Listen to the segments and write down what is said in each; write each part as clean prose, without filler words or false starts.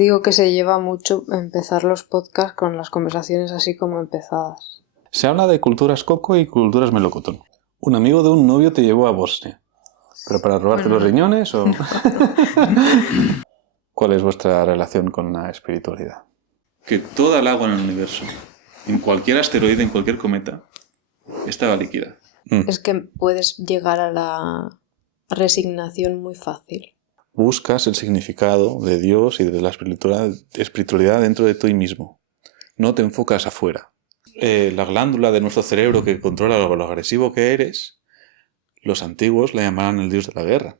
Digo que se lleva mucho empezar los podcasts con las conversaciones así como empezadas. Se habla de culturas coco y culturas melocotón. Un amigo de un novio te llevó a Bosnia. ¿Pero para robarte los riñones o...? ¿Cuál es vuestra relación con la espiritualidad? Que toda el agua en el universo, en cualquier asteroide, en cualquier cometa, estaba líquida. Es que puedes llegar a la resignación muy fácil. Buscas el significado de Dios y de la espiritualidad dentro de ti mismo. No te enfocas afuera. La glándula de nuestro cerebro que controla lo agresivo que eres, los antiguos la llamaban el dios de la guerra.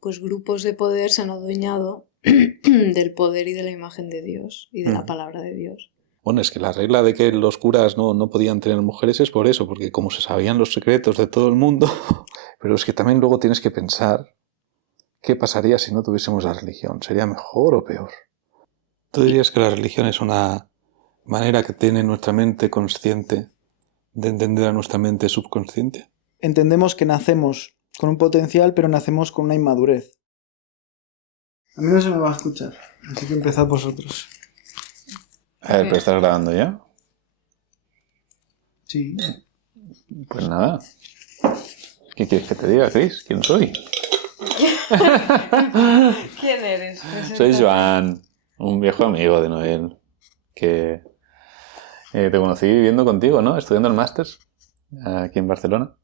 Pues grupos de poder se han adueñado del poder y de la imagen de Dios y de la palabra de Dios. Bueno, es que la regla de que los curas no podían tener mujeres es por eso, porque como se sabían los secretos de todo el mundo, pero es que también luego tienes que pensar qué pasaría si no tuviésemos la religión. ¿Sería mejor o peor? ¿Tú dirías que la religión es una manera que tiene nuestra mente consciente de entender a nuestra mente subconsciente? Entendemos que nacemos con un potencial, pero nacemos con una inmadurez. A mí no se me va a escuchar, así que empezad vosotros. A ver, ¿pero estás grabando ya? Sí. Pues nada. ¿Qué quieres que te diga, Chris? ¿Quién soy? ¿Quién eres? Soy Joan, un viejo amigo de Noel, que te conocí viviendo contigo, ¿no? Estudiando el máster aquí en Barcelona.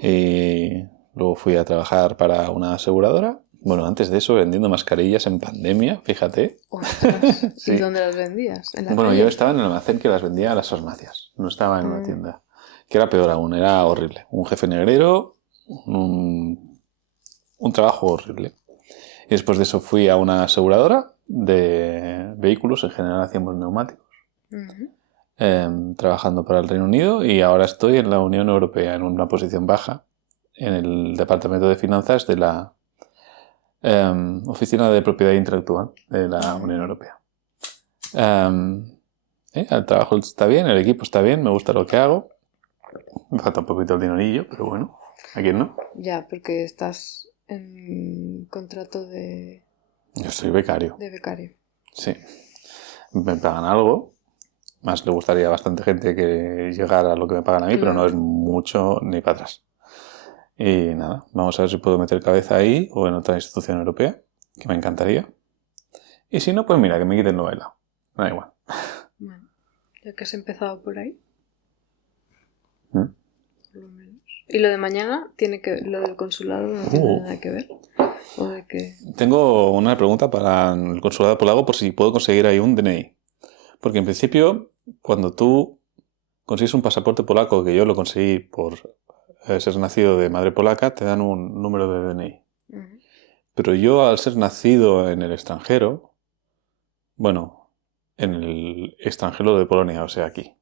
Y luego fui a trabajar para una aseguradora. Bueno, antes de eso, vendiendo mascarillas en pandemia, fíjate. Ostras. Sí. ¿Y dónde las vendías? ¿En la Bueno, calle? yo estaba en el almacén que las vendía a las farmacias. No estaba en una tienda. Que era peor aún, era horrible. Un jefe negrero, un trabajo horrible. Y después de eso fui a una aseguradora de vehículos, en general hacíamos neumáticos, trabajando para el Reino Unido, y ahora estoy en la Unión Europea, en una posición baja, en el Departamento de Finanzas de la Oficina de Propiedad Intelectual de la Unión Europea. El trabajo está bien, el equipo está bien, me gusta lo que hago. Me falta un poquito el dinerillo, pero bueno, ¿a quién no? Ya, porque estás en contrato de Yo soy becario. de becario. Sí. Me pagan algo. Más le gustaría a bastante gente que llegara a lo que me pagan a mí, pero no es mucho ni para atrás. Y nada, vamos a ver si puedo meter cabeza ahí o en otra institución europea, que me encantaría. Y si no, pues mira, que me quiten novela. Da igual. Bueno, ya que has empezado por ahí. ¿Mm? Por lo menos. ¿Y lo de mañana lo del consulado no tiene nada que ver? ¿O de qué? Tengo una pregunta para el consulado polaco por si puedo conseguir ahí un DNI. Porque en principio, cuando tú consigues un pasaporte polaco, que yo lo conseguí por ser nacido de madre polaca, te dan un número de DNI. Pero yo, al ser nacido en el extranjero, bueno, en el extranjero de Polonia, o sea, aquí,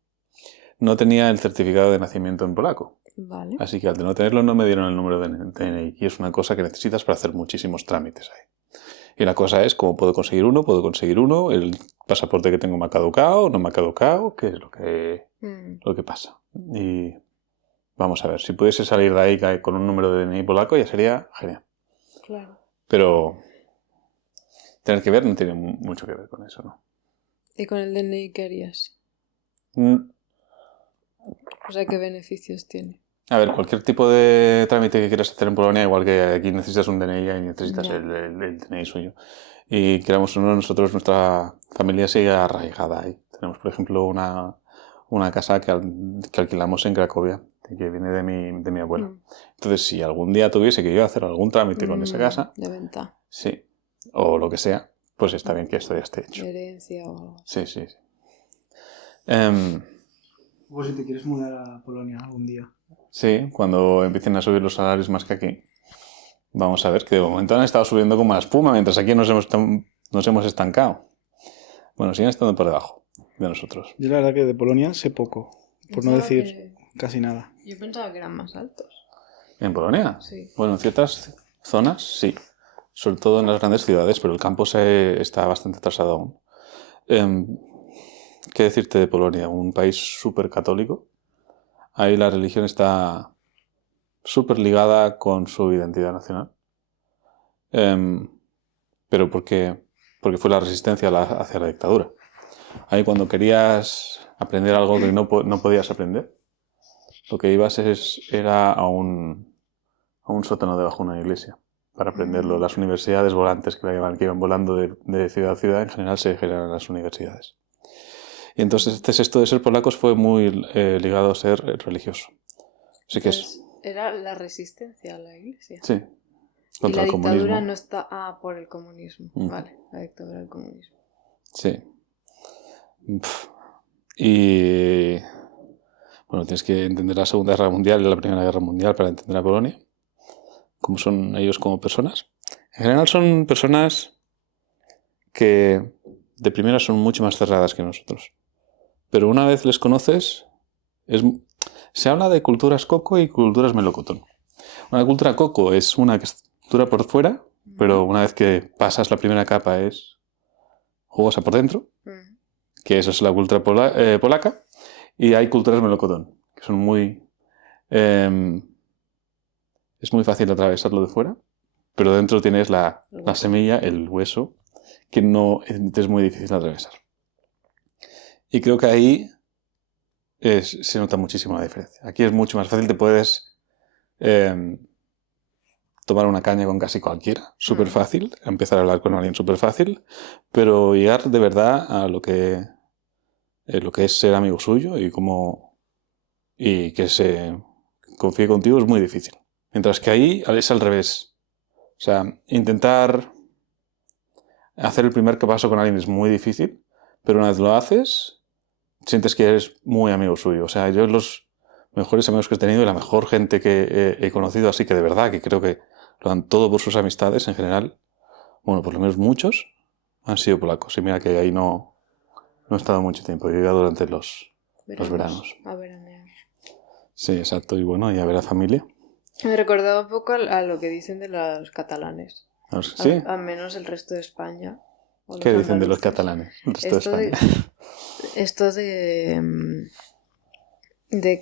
no tenía el certificado de nacimiento en polaco. Vale. Así que al de no tenerlo no me dieron el número de DNI. Y es una cosa que necesitas para hacer muchísimos trámites ahí. Y la cosa es, ¿cómo puedo conseguir uno? ¿Puedo conseguir uno? ¿El pasaporte que tengo me ha caducado? ¿No me ha caducado? ¿Qué es lo que pasa? Y vamos a ver, si pudiese salir de ahí con un número de DNI polaco ya sería genial. Claro. Pero tener que ver no tiene mucho que ver con eso, ¿no? ¿Y con el DNI qué harías? O sea, ¿qué beneficios tiene? A ver, cualquier tipo de trámite que quieras hacer en Polonia, igual que aquí necesitas un DNI y necesitas el DNI suyo. Y queramos o no, nosotros, nuestra familia sigue arraigada ahí. Tenemos, por ejemplo, una casa que alquilamos en Cracovia, que viene de mi abuelo. Entonces, si algún día tuviese que yo hacer algún trámite con esa casa, de venta. Sí, o lo que sea, pues está bien que esto ya esté hecho. Herencia o algo. Sí. O si te quieres mudar a Polonia algún día. Sí, cuando empiecen a subir los salarios más que aquí. Vamos a ver, que de momento han estado subiendo como la espuma, mientras aquí nos hemos estancado. Bueno, siguen estando por debajo de nosotros. Yo la verdad que de Polonia sé poco, por no decir casi nada. Yo pensaba que eran más altos. ¿En Polonia? Sí. Bueno, en ciertas zonas sí, sobre todo en las grandes ciudades, pero el campo está bastante atrasado aún. ¿Qué decirte de Polonia? Un país súper católico. Ahí la religión está súper ligada con su identidad nacional. Pero porque porque fue la resistencia hacia la dictadura. Ahí cuando querías aprender algo que no podías aprender, lo que ibas era a un sótano debajo de una iglesia para aprenderlo. Las universidades volantes que iban volando de ciudad a ciudad, en general se generan en las universidades. Y entonces esto de ser polacos fue muy ligado a ser religioso. Así que era la resistencia a la iglesia. Sí. Y la el dictadura comunismo. no está por el comunismo. Vale, la dictadura del comunismo. Sí. Y bueno, tienes que entender la Segunda Guerra Mundial y la Primera Guerra Mundial para entender a Polonia. Cómo son ellos como personas. En general son personas que de primera son mucho más cerradas que nosotros. Pero una vez les conoces, se habla de culturas coco y culturas melocotón. Una cultura coco es una que es dura por fuera, pero una vez que pasas la primera capa es jugosa por dentro, que eso es la cultura polaca, y hay culturas melocotón, que son muy... es muy fácil atravesarlo de fuera, pero dentro tienes la semilla, el hueso, que no es muy difícil atravesar. Y creo que ahí se nota muchísimo la diferencia. Aquí es mucho más fácil, te puedes tomar una caña con casi cualquiera, súper fácil, empezar a hablar con alguien súper fácil, pero llegar de verdad a lo que es ser amigo suyo y que se confíe contigo es muy difícil. Mientras que ahí es al revés. O sea, intentar hacer el primer paso con alguien es muy difícil, pero una vez lo haces, sientes que eres muy amigo suyo. O sea, yo los mejores amigos que he tenido y la mejor gente que he conocido, así que de verdad, que creo que lo dan todo por sus amistades en general, bueno, por lo menos muchos, han sido polacos. Y mira que ahí no he estado mucho tiempo, yo he ido durante los veranos. A veranear. Sí, exacto, y bueno, y a ver a familia. Me recordaba un poco a lo que dicen de los catalanes. ¿Sí? Al menos el resto de España. ¿Qué dicen de los catalanes? El resto de España. Esto de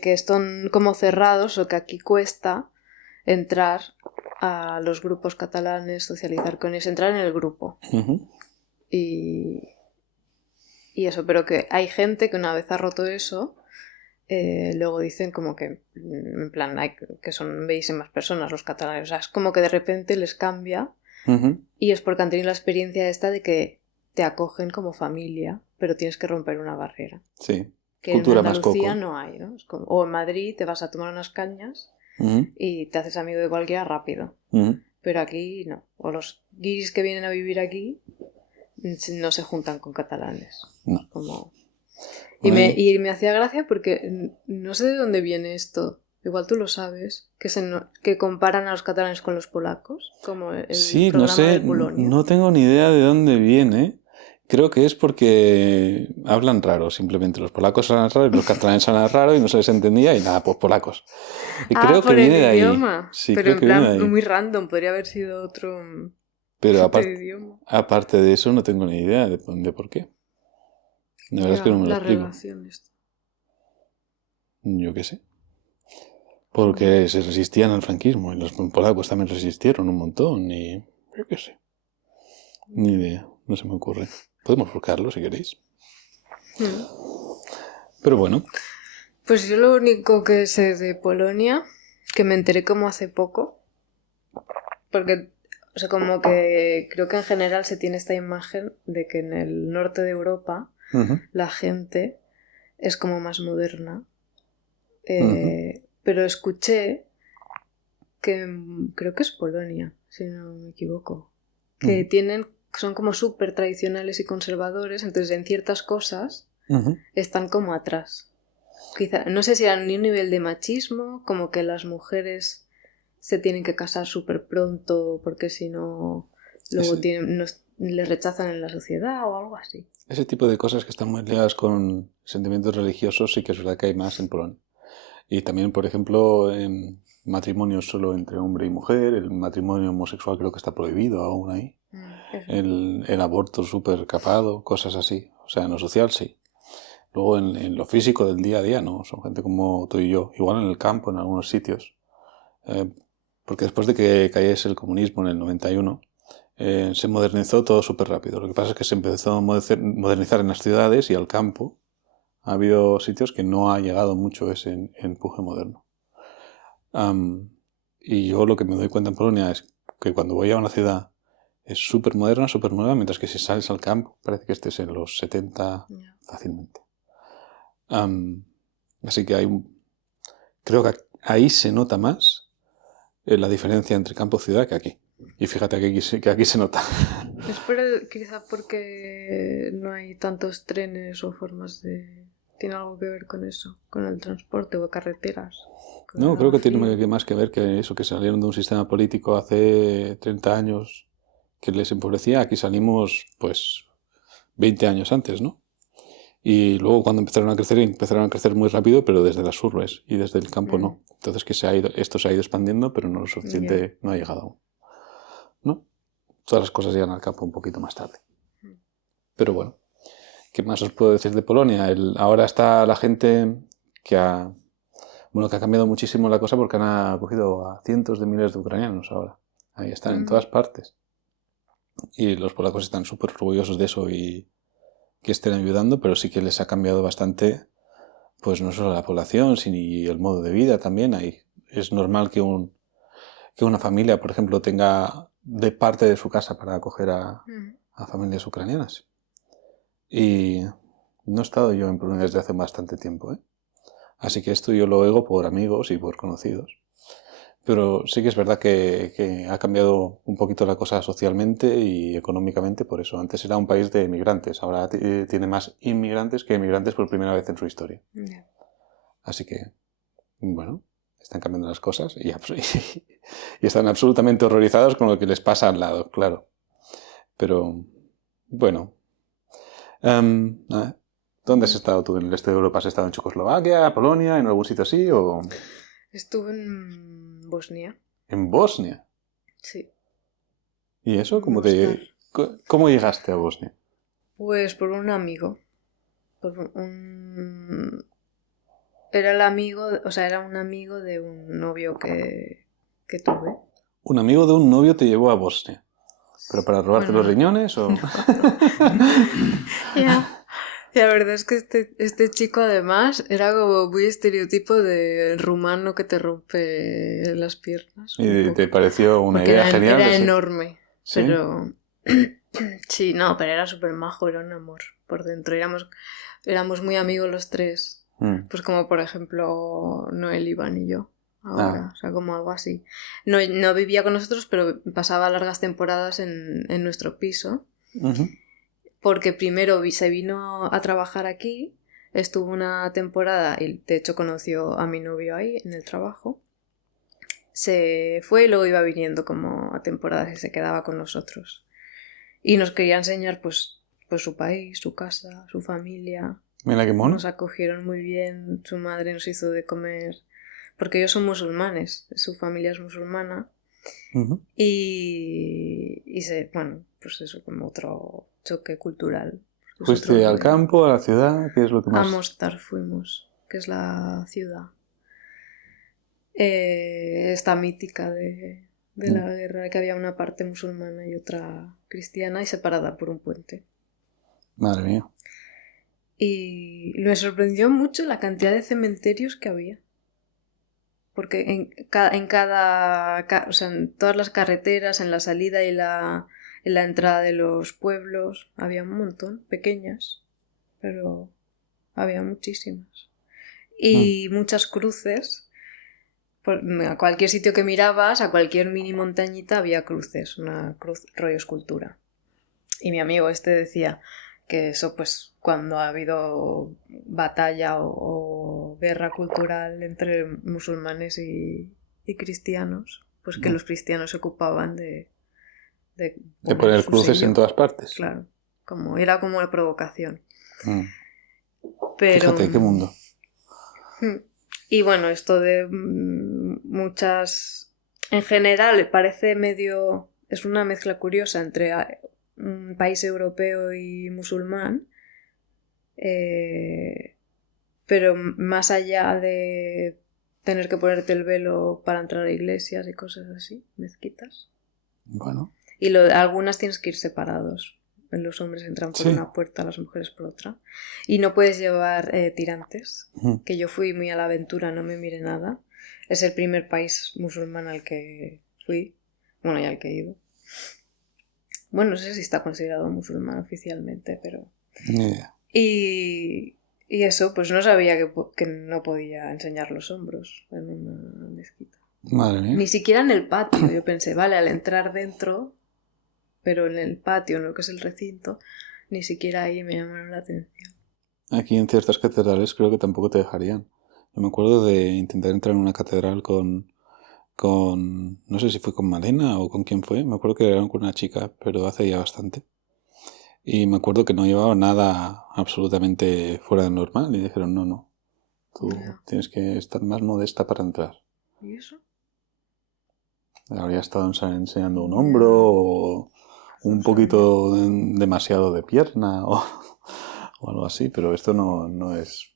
que están como cerrados o que aquí cuesta entrar a los grupos catalanes, socializar con ellos, entrar en el grupo. Y eso, pero que hay gente que una vez ha roto eso, luego dicen como que, en plan, que son bellísimas personas los catalanes. O sea, es como que de repente les cambia y es porque han tenido la experiencia esta de que te acogen como familia, pero tienes que romper una barrera. Sí. Que Cultura en Andalucía más coco. no hay, ¿no? O en Madrid te vas a tomar unas cañas y te haces amigo de cualquiera rápido. Pero aquí no. O los guiris que vienen a vivir aquí no se juntan con catalanes. No. Y me hacía gracia porque no sé de dónde viene esto. Igual tú lo sabes. Que comparan a los catalanes con los polacos. Como el programa de Polonia. No tengo ni idea de dónde viene. Creo que es porque hablan raro, simplemente. Los polacos hablan raro y los catalanes hablan raro y no se les entendía y nada, pues polacos. Y creo por que viene el de ahí. idioma. Sí, pero creo en que viene plan de ahí. muy random, podría haber sido otro Pero idioma. aparte de eso no tengo ni idea de por qué. La verdad es que no me lo explico. Relaciones. Yo qué sé. Porque se resistían al franquismo y los polacos también resistieron un montón y yo qué sé. Ni idea, no se me ocurre. Podemos buscarlo si queréis. Pero bueno. Pues yo lo único que sé de Polonia, que me enteré como hace poco, porque, o sea, como que creo que en general se tiene esta imagen de que en el norte de Europa la gente es como más moderna. Pero escuché que creo que es Polonia, si no me equivoco, que son como súper tradicionales y conservadores, entonces en ciertas cosas están como atrás. Quizá, no sé si era un nivel de machismo, como que las mujeres se tienen que casar súper pronto porque si no luego les rechazan en la sociedad o algo así. Ese tipo de cosas que están muy ligadas con sentimientos religiosos sí que es verdad que hay más en Polonia. Y también, por ejemplo, en matrimonios solo entre hombre y mujer, el matrimonio homosexual creo que está prohibido aún ahí. El aborto súper capado, cosas así. O sea, en lo social sí. Luego en lo físico del día a día no, son gente como tú y yo. Igual en el campo, en algunos sitios. Porque después de que cayese el comunismo en el 91, se modernizó todo súper rápido. Lo que pasa es que se empezó a modernizar en las ciudades y al campo. Ha habido sitios que no ha llegado mucho ese empuje moderno. Y yo lo que me doy cuenta en Polonia es que cuando voy a una ciudad es súper moderna, súper nueva, mientras que si sales al campo parece que estés en los 70 fácilmente. Así que creo que ahí se nota más la diferencia entre campo y ciudad que aquí. Y fíjate que aquí se nota. Es quizá porque no hay tantos trenes o formas de... ¿Tiene algo que ver con eso? ¿Con el transporte o carreteras? No, creo que tiene más que ver que eso, que salieron de un sistema político hace 30 años que les empobrecía. Aquí salimos, pues, 20 años antes, ¿no? Y luego cuando empezaron a crecer muy rápido, pero desde las urbes y desde el campo no. Entonces que esto se ha ido expandiendo, pero no lo suficiente, no ha llegado aún. ¿No? Todas las cosas llegan al campo un poquito más tarde. Pero bueno, ¿qué más os puedo decir de Polonia? Ahora está la gente que ha cambiado muchísimo la cosa porque han acogido a cientos de miles de ucranianos ahora. Ahí están en todas partes. Y los polacos están súper orgullosos de eso y que estén ayudando, pero sí que les ha cambiado bastante, pues no solo la población, sino el modo de vida también. Es normal que una familia, por ejemplo, tenga de parte de su casa para acoger a familias ucranianas. Y no he estado yo en Polonia desde hace bastante tiempo, ¿eh? Así que esto yo lo oigo por amigos y por conocidos. Pero sí que es verdad que ha cambiado un poquito la cosa socialmente y económicamente por eso. Antes era un país de emigrantes, ahora tiene más inmigrantes que emigrantes por primera vez en su historia. Así que, bueno, están cambiando las cosas y están absolutamente horrorizados con lo que les pasa al lado, claro. Pero, bueno. ¿Dónde has estado tú en el este de Europa? ¿Has estado en Checoslovaquia, Polonia, en algún sitio así? ¿O? Estuve en Bosnia. ¿En Bosnia? Sí. ¿Y eso? ¿Cómo llegaste a Bosnia? Pues por un amigo. Era era un amigo de un novio que tuve. ¿Un amigo de un novio te llevó a Bosnia? ¿Pero para robarte los riñones o...? Ya. Y la verdad es que este chico además era como muy estereotipo del rumano que te rompe las piernas. ¿Y te pareció una idea genial? Era enorme. ¿Sí? Pero... sí, no, pero era súper majo, era un amor por dentro. Éramos muy amigos los tres. Pues como por ejemplo Noel, Iván y yo. Ahora, o sea, como algo así. No vivía con nosotros, pero pasaba largas temporadas en nuestro piso. Porque primero se vino a trabajar aquí, estuvo una temporada y de hecho conoció a mi novio ahí en el trabajo. Se fue y luego iba viniendo como a temporadas y se quedaba con nosotros. Y nos quería enseñar pues su país, su casa, su familia. Mira qué mono. Nos acogieron muy bien, su madre nos hizo de comer, porque ellos son musulmanes, su familia es musulmana. Y pues eso, como otro choque cultural. ¿Fuiste al campo, a la ciudad? ¿Qué es lo que más...? A Mostar fuimos, que es la ciudad. Esta mítica de la guerra, que había una parte musulmana y otra cristiana y separada por un puente. Madre mía. Y me sorprendió mucho la cantidad de cementerios que había. Porque en todas las carreteras, en la salida y en la entrada de los pueblos, había un montón, pequeñas, pero había muchísimas. Y muchas cruces. A cualquier sitio que mirabas, a cualquier mini montañita había cruces, una cruz rollo escultura. Y mi amigo decía que eso, pues, cuando ha habido batalla o guerra cultural entre musulmanes y cristianos, pues que los cristianos se ocupaban de poner cruces sello. en todas partes. Claro, era como una provocación. Pero, fíjate, qué mundo. Y bueno, esto de muchas... En general parece medio... Es una mezcla curiosa entre un país europeo y musulmán, pero más allá de tener que ponerte el velo para entrar a iglesias y cosas así, mezquitas. Bueno. Y algunas tienes que ir separados. Los hombres entran por una puerta, las mujeres por otra. Y no puedes llevar tirantes, que yo fui muy a la aventura, no me miré nada. Es el primer país musulmán al que fui, bueno, y al que he ido. Bueno, no sé si está considerado musulmán oficialmente, pero... Yeah. Y eso, pues no sabía que no podía enseñar los hombros en una mezquita. Madre mía. Ni siquiera en el patio. Yo pensé, vale, al entrar dentro, pero en el patio, en lo que es el recinto, ni siquiera ahí me llamaron la atención. Aquí en ciertas catedrales creo que tampoco te dejarían. Yo me acuerdo de intentar entrar en una catedral con no sé si fue con Malena o con quién fue, me acuerdo que era con una chica, pero hace ya bastante. Y me acuerdo que no llevaba nada absolutamente fuera de normal y dijeron, no, tú tienes que estar más modesta para entrar. ¿Y eso? Habría estado enseñando un hombro o un poquito demasiado de pierna o algo así, pero esto no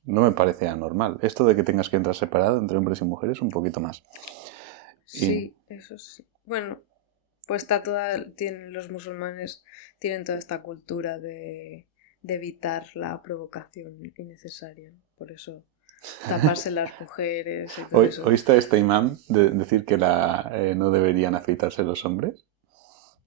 me parece anormal. Esto de que tengas que entrar separado entre hombres y mujeres un poquito más. Sí, eso sí. Bueno, pues los musulmanes tienen toda esta cultura de evitar la provocación innecesaria. Por eso taparse las mujeres y todo eso. ¿Oíste a este imán decir que no deberían afeitarse los hombres?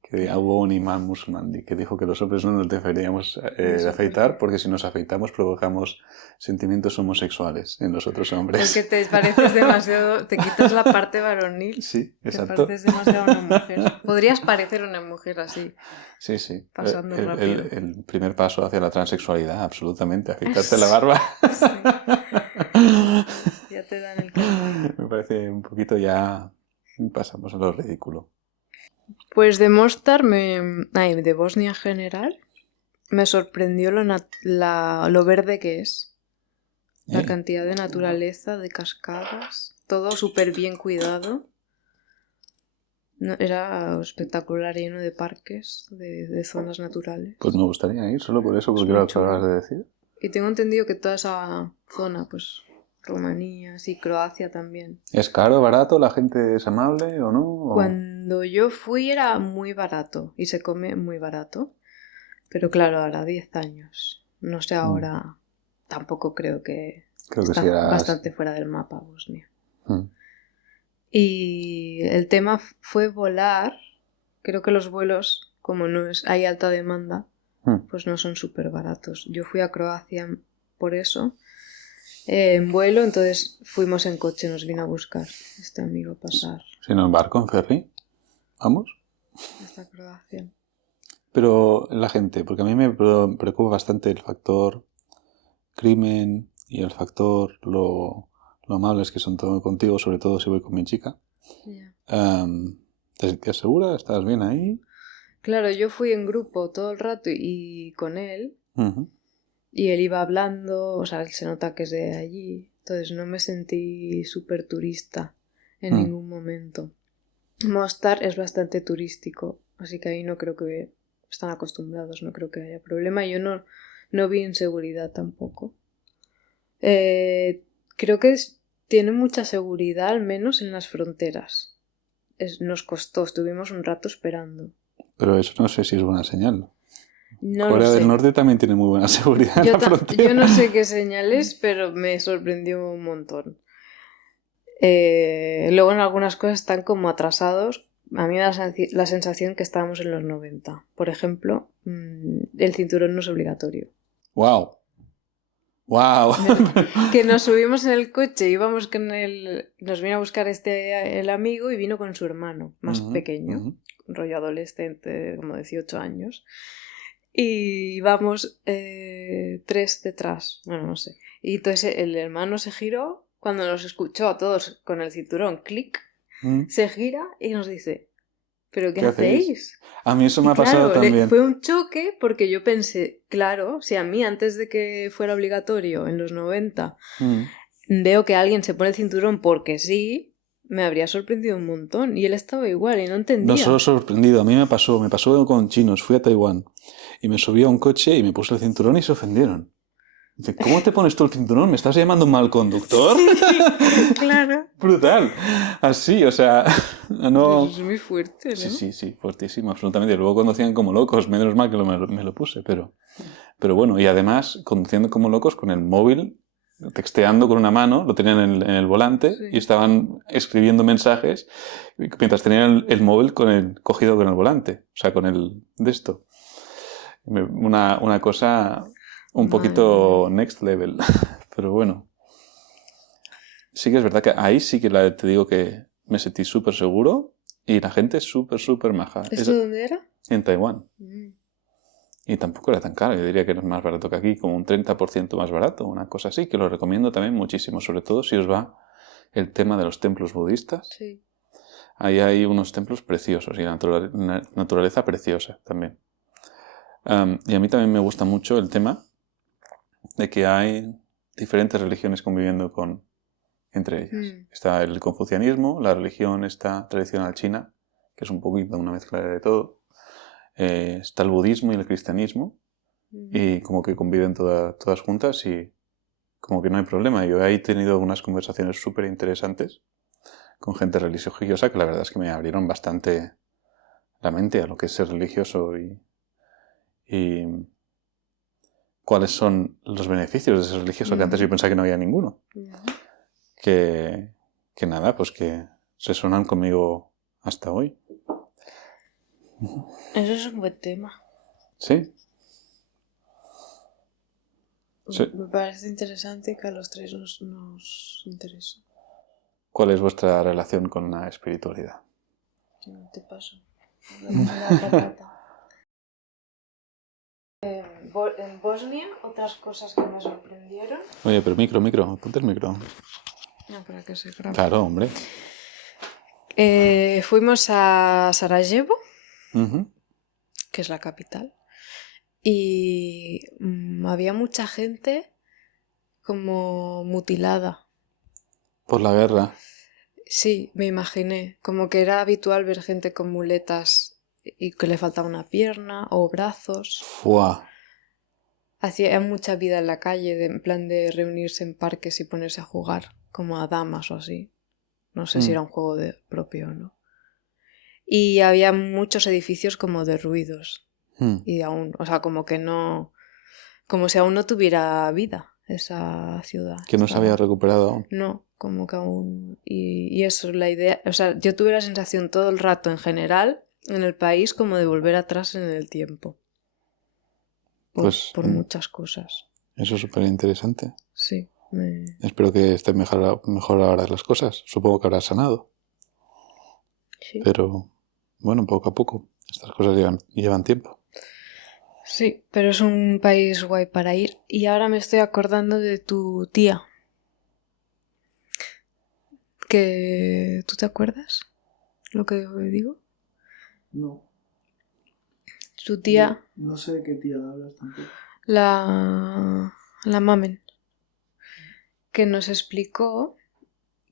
Que hubo un imán musulmán que dijo que los hombres no nos deberíamos afeitar porque si nos afeitamos provocamos sentimientos homosexuales en los otros hombres. Es que te pareces demasiado... Te quitas la parte varonil. Sí, exacto. Te pareces demasiado a una mujer. Podrías parecer una mujer así. Sí. Pasando rápido. El primer paso hacia la transexualidad, absolutamente. Afeitarte la barba. Sí. Ya te dan el camino. Me parece un poquito ya... Pasamos a lo ridículo. Pues de Mostar, de Bosnia en general, me sorprendió lo verde que es. La cantidad de naturaleza, de cascadas, todo súper bien cuidado. Era espectacular, lleno de parques, de zonas naturales. Pues me gustaría ir, solo por eso, porque lo acabas de decir. Y tengo entendido que toda esa zona, pues Rumanía, sí, Croacia también. ¿Es caro, barato? ¿La gente es amable o no? Cuando yo fui era muy barato y se come muy barato. Pero claro, ahora 10 años. No sé ahora, tampoco creo que está sí era... bastante fuera del mapa Bosnia. Y el tema fue volar. Creo que los vuelos, como hay alta demanda, pues no son súper baratos. Yo fui a Croacia por eso. En vuelo, entonces fuimos en coche, nos vino a buscar este amigo a pasar. ¿Si no en barco, en ferry? ¿Vamos? Hasta Croacia. Pero la gente, porque a mí me preocupa bastante el factor crimen y el factor lo amables que son todo contigo, sobre todo si voy con mi chica. Yeah. ¿Te aseguras? ¿Estás bien ahí? Claro, yo fui en grupo todo el rato y con él. Y él iba hablando, o sea, él se nota que es de allí. Entonces no me sentí súper turista en ningún momento. Mostar es bastante turístico, así que ahí no creo que... Están acostumbrados, no creo que haya problema. Yo no vi inseguridad tampoco. Creo que tiene mucha seguridad, al menos en las fronteras. Nos costó, estuvimos un rato esperando. Pero eso no sé si es buena señal. No Corea lo sé. del Norte también tiene muy buena seguridad en la frontera. Yo no sé qué señales, pero me sorprendió un montón. Luego en algunas cosas están como atrasados. A mí me da la sensación que estábamos en los 90. Por ejemplo, el cinturón no es obligatorio. ¡Wow! Que nos subimos en el coche, íbamos nos vino a buscar el amigo y vino con su hermano, más pequeño, rollo adolescente, como 18 años. Y íbamos 3 detrás, bueno, no sé. Y entonces el hermano se giró, cuando nos escuchó a todos con el cinturón, clic, se gira y nos dice, ¿pero qué hacéis? A mí eso me ha pasado también. Fue un choque porque yo pensé, claro, si a mí antes de que fuera obligatorio en los 90 veo que alguien se pone el cinturón porque sí, me habría sorprendido un montón. Y él estaba igual y no entendía. No solo sorprendido, a mí me pasó con chinos. Fui a Taiwán y me subí a un coche y me puse el cinturón y se ofendieron. Dice, ¿cómo te pones tú el cinturón? ¿Me estás llamando mal conductor? Claro. Brutal. Así, o sea, no... Eso es muy fuerte, ¿no? Sí, fuertísimo, absolutamente. Luego conducían como locos, menos mal que me lo puse, pero bueno, y además conduciendo como locos con el móvil, texteando con una mano, lo tenían en el volante y estaban escribiendo mensajes mientras tenían el móvil cogido con el volante, o sea, con el de esto. Una cosa un poquito next level, pero bueno. Sí que es verdad que ahí sí que te digo que me sentí súper seguro y la gente es súper maja. ¿Esto dónde era? En Taiwán. Y tampoco era tan caro, yo diría que era más barato que aquí, como un 30% más barato, una cosa así, que lo recomiendo también muchísimo, sobre todo si os va el tema de los templos budistas. Sí. Ahí hay unos templos preciosos y naturaleza preciosa también. Y a mí también me gusta mucho el tema de que hay diferentes religiones conviviendo entre ellas. Está el confucianismo, la religión esta tradicional china, que es un poquito una mezcla de todo. Está el budismo y el cristianismo, y como que conviven todas juntas y como que no hay problema. Yo he tenido algunas conversaciones súper interesantes con gente religiosa que la verdad es que me abrieron bastante la mente a lo que es ser religioso y cuáles son los beneficios de ser religioso, que antes yo pensaba que no había ninguno. Que nada, pues que resonan conmigo hasta hoy. Eso es un buen tema. ¿Sí? Sí. Me parece interesante que a los tres nos interesa. ¿Cuál es vuestra relación con la espiritualidad? No te paso. En Bosnia, otras cosas que me sorprendieron. Oye, pero micro, ponte el micro. No, para que se grabe. Claro, hombre. Fuimos a Sarajevo, que es la capital, y había mucha gente como mutilada. Por la guerra. Sí, me imaginé. Como que era habitual ver gente con muletas y que le faltaba una pierna o brazos. ¡Fua! Hacía mucha vida en la calle, en plan de reunirse en parques y ponerse a jugar, como a damas o así. No sé si era un juego propio o no. Y había muchos edificios como derruidos. Y aún, o sea, como que no... Como si aún no tuviera vida esa ciudad. Que no se había recuperado aún. No, como que aún... Y eso, la idea... O sea, yo tuve la sensación todo el rato en general en el país como de volver atrás en el tiempo. Por muchas cosas. Eso es súper interesante. Sí. Espero que estén mejor ahora las cosas. Supongo que habrá sanado. Sí. Pero, bueno, poco a poco. Estas cosas llevan tiempo. Sí, pero es un país guay para ir. Y ahora me estoy acordando de tu tía. ¿Tú te acuerdas lo que digo? No. Tu tía... No sé de qué tía hablas tampoco. La Mamen. Que nos explicó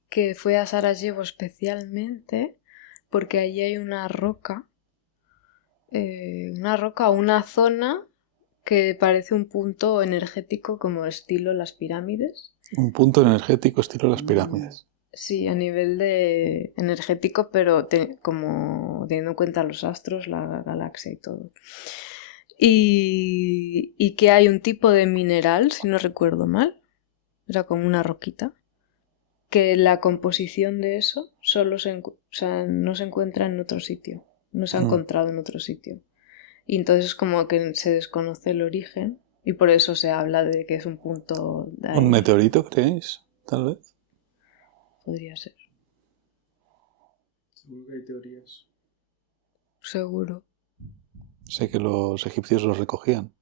que fue a Sarajevo especialmente porque allí hay una roca o una zona que parece un punto energético como estilo las pirámides. Un punto energético estilo las pirámides. Sí, a nivel de energético, pero como teniendo en cuenta los astros, la galaxia y todo. Y que hay un tipo de mineral, si no recuerdo mal, era como una roquita, que la composición de eso no se encuentra en otro sitio, no se ha encontrado en otro sitio. Y entonces como que se desconoce el origen y por eso se habla de que es un punto de ahí. ¿Un meteorito creéis? Tal vez. Podría ser. Seguro que hay teorías. Seguro. Sé que los egipcios los recogían.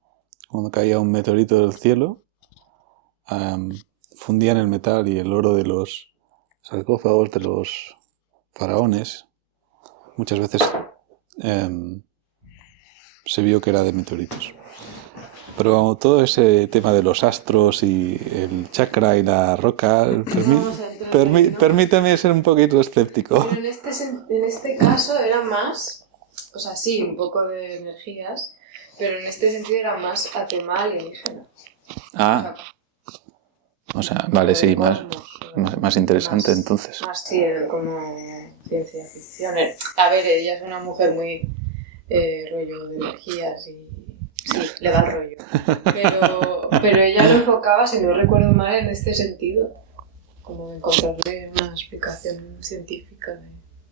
Cuando caía un meteorito del cielo, fundían el metal y el oro de los sarcófagos de los faraones. Muchas veces se vio que era de meteoritos. Pero todo ese tema de los astros y el chakra y la roca, permíteme ser un poquito escéptico. Pero en este caso era más, o sea, sí, un poco de energías, pero en este sentido era más a tema alienígena. Ah. O sea, vale, sí, más interesante entonces. Más como ciencia ficción. A ver, ella es una mujer muy rollo de energías y sí, le da el rollo. Pero ella lo enfocaba, si no recuerdo mal, en este sentido, como encontrarle una explicación científica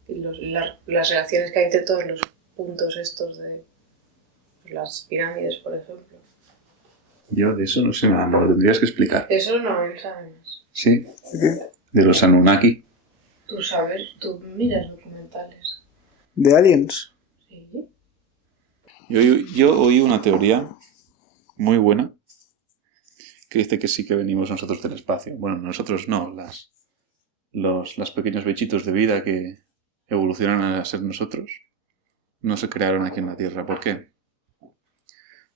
y las relaciones que hay entre todos los puntos estos de las pirámides, por ejemplo. Yo de eso no sé nada, me lo tendrías que explicar. Eso no lo sabes. Sí, de los Anunnaki. Tú sabes, tú miras documentales. ¿De aliens? Sí. Yo oí una teoría muy buena que dice que sí que venimos nosotros del espacio. Bueno, nosotros no, los pequeños bichitos de vida que evolucionan a ser nosotros no se crearon aquí en la Tierra. ¿Por qué?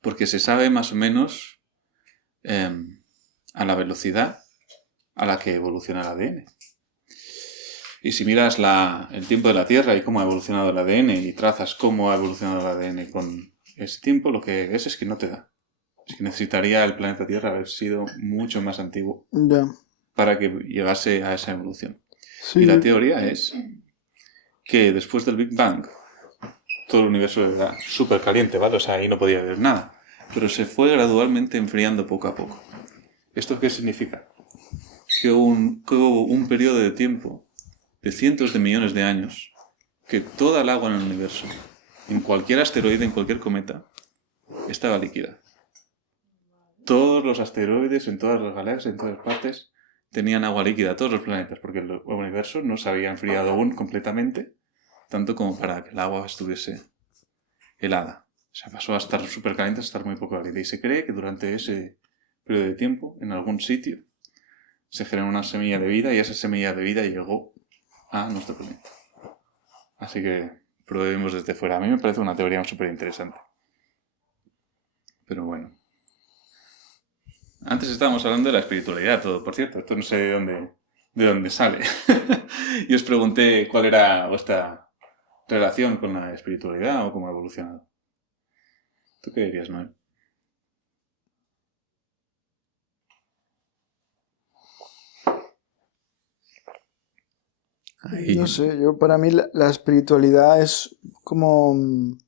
Porque se sabe más o menos a la velocidad a la que evoluciona el ADN. Y si miras el tiempo de la Tierra y cómo ha evolucionado el ADN y trazas cómo ha evolucionado el ADN con ese tiempo, lo que ves es que no te da. Es que necesitaría el planeta Tierra haber sido mucho más antiguo para que llegase a esa evolución. Sí. Y la teoría es que después del Big Bang todo el universo era súper caliente, ¿vale? O sea, ahí no podía haber nada. Pero se fue gradualmente enfriando poco a poco. ¿Esto qué significa? Que hubo un periodo de tiempo de cientos de millones de años que toda el agua en el universo, en cualquier asteroide, en cualquier cometa, estaba líquida. Todos los asteroides, en todas las galaxias, en todas partes, tenían agua líquida, todos los planetas, porque el universo no se había enfriado aún completamente, tanto como para que el agua estuviese helada. O sea, pasó a estar súper caliente, a estar muy poco caliente. Y se cree que durante ese periodo de tiempo, en algún sitio, se generó una semilla de vida y esa semilla de vida llegó a nuestro planeta. Así que probemos desde fuera. A mí me parece una teoría súper interesante. Pero bueno. Antes estábamos hablando de la espiritualidad, todo, por cierto. Esto no sé de dónde sale. Y os pregunté cuál era vuestra relación con la espiritualidad o cómo ha evolucionado. ¿Tú qué dirías, Noel? Ahí. No sé, para mí la espiritualidad es como una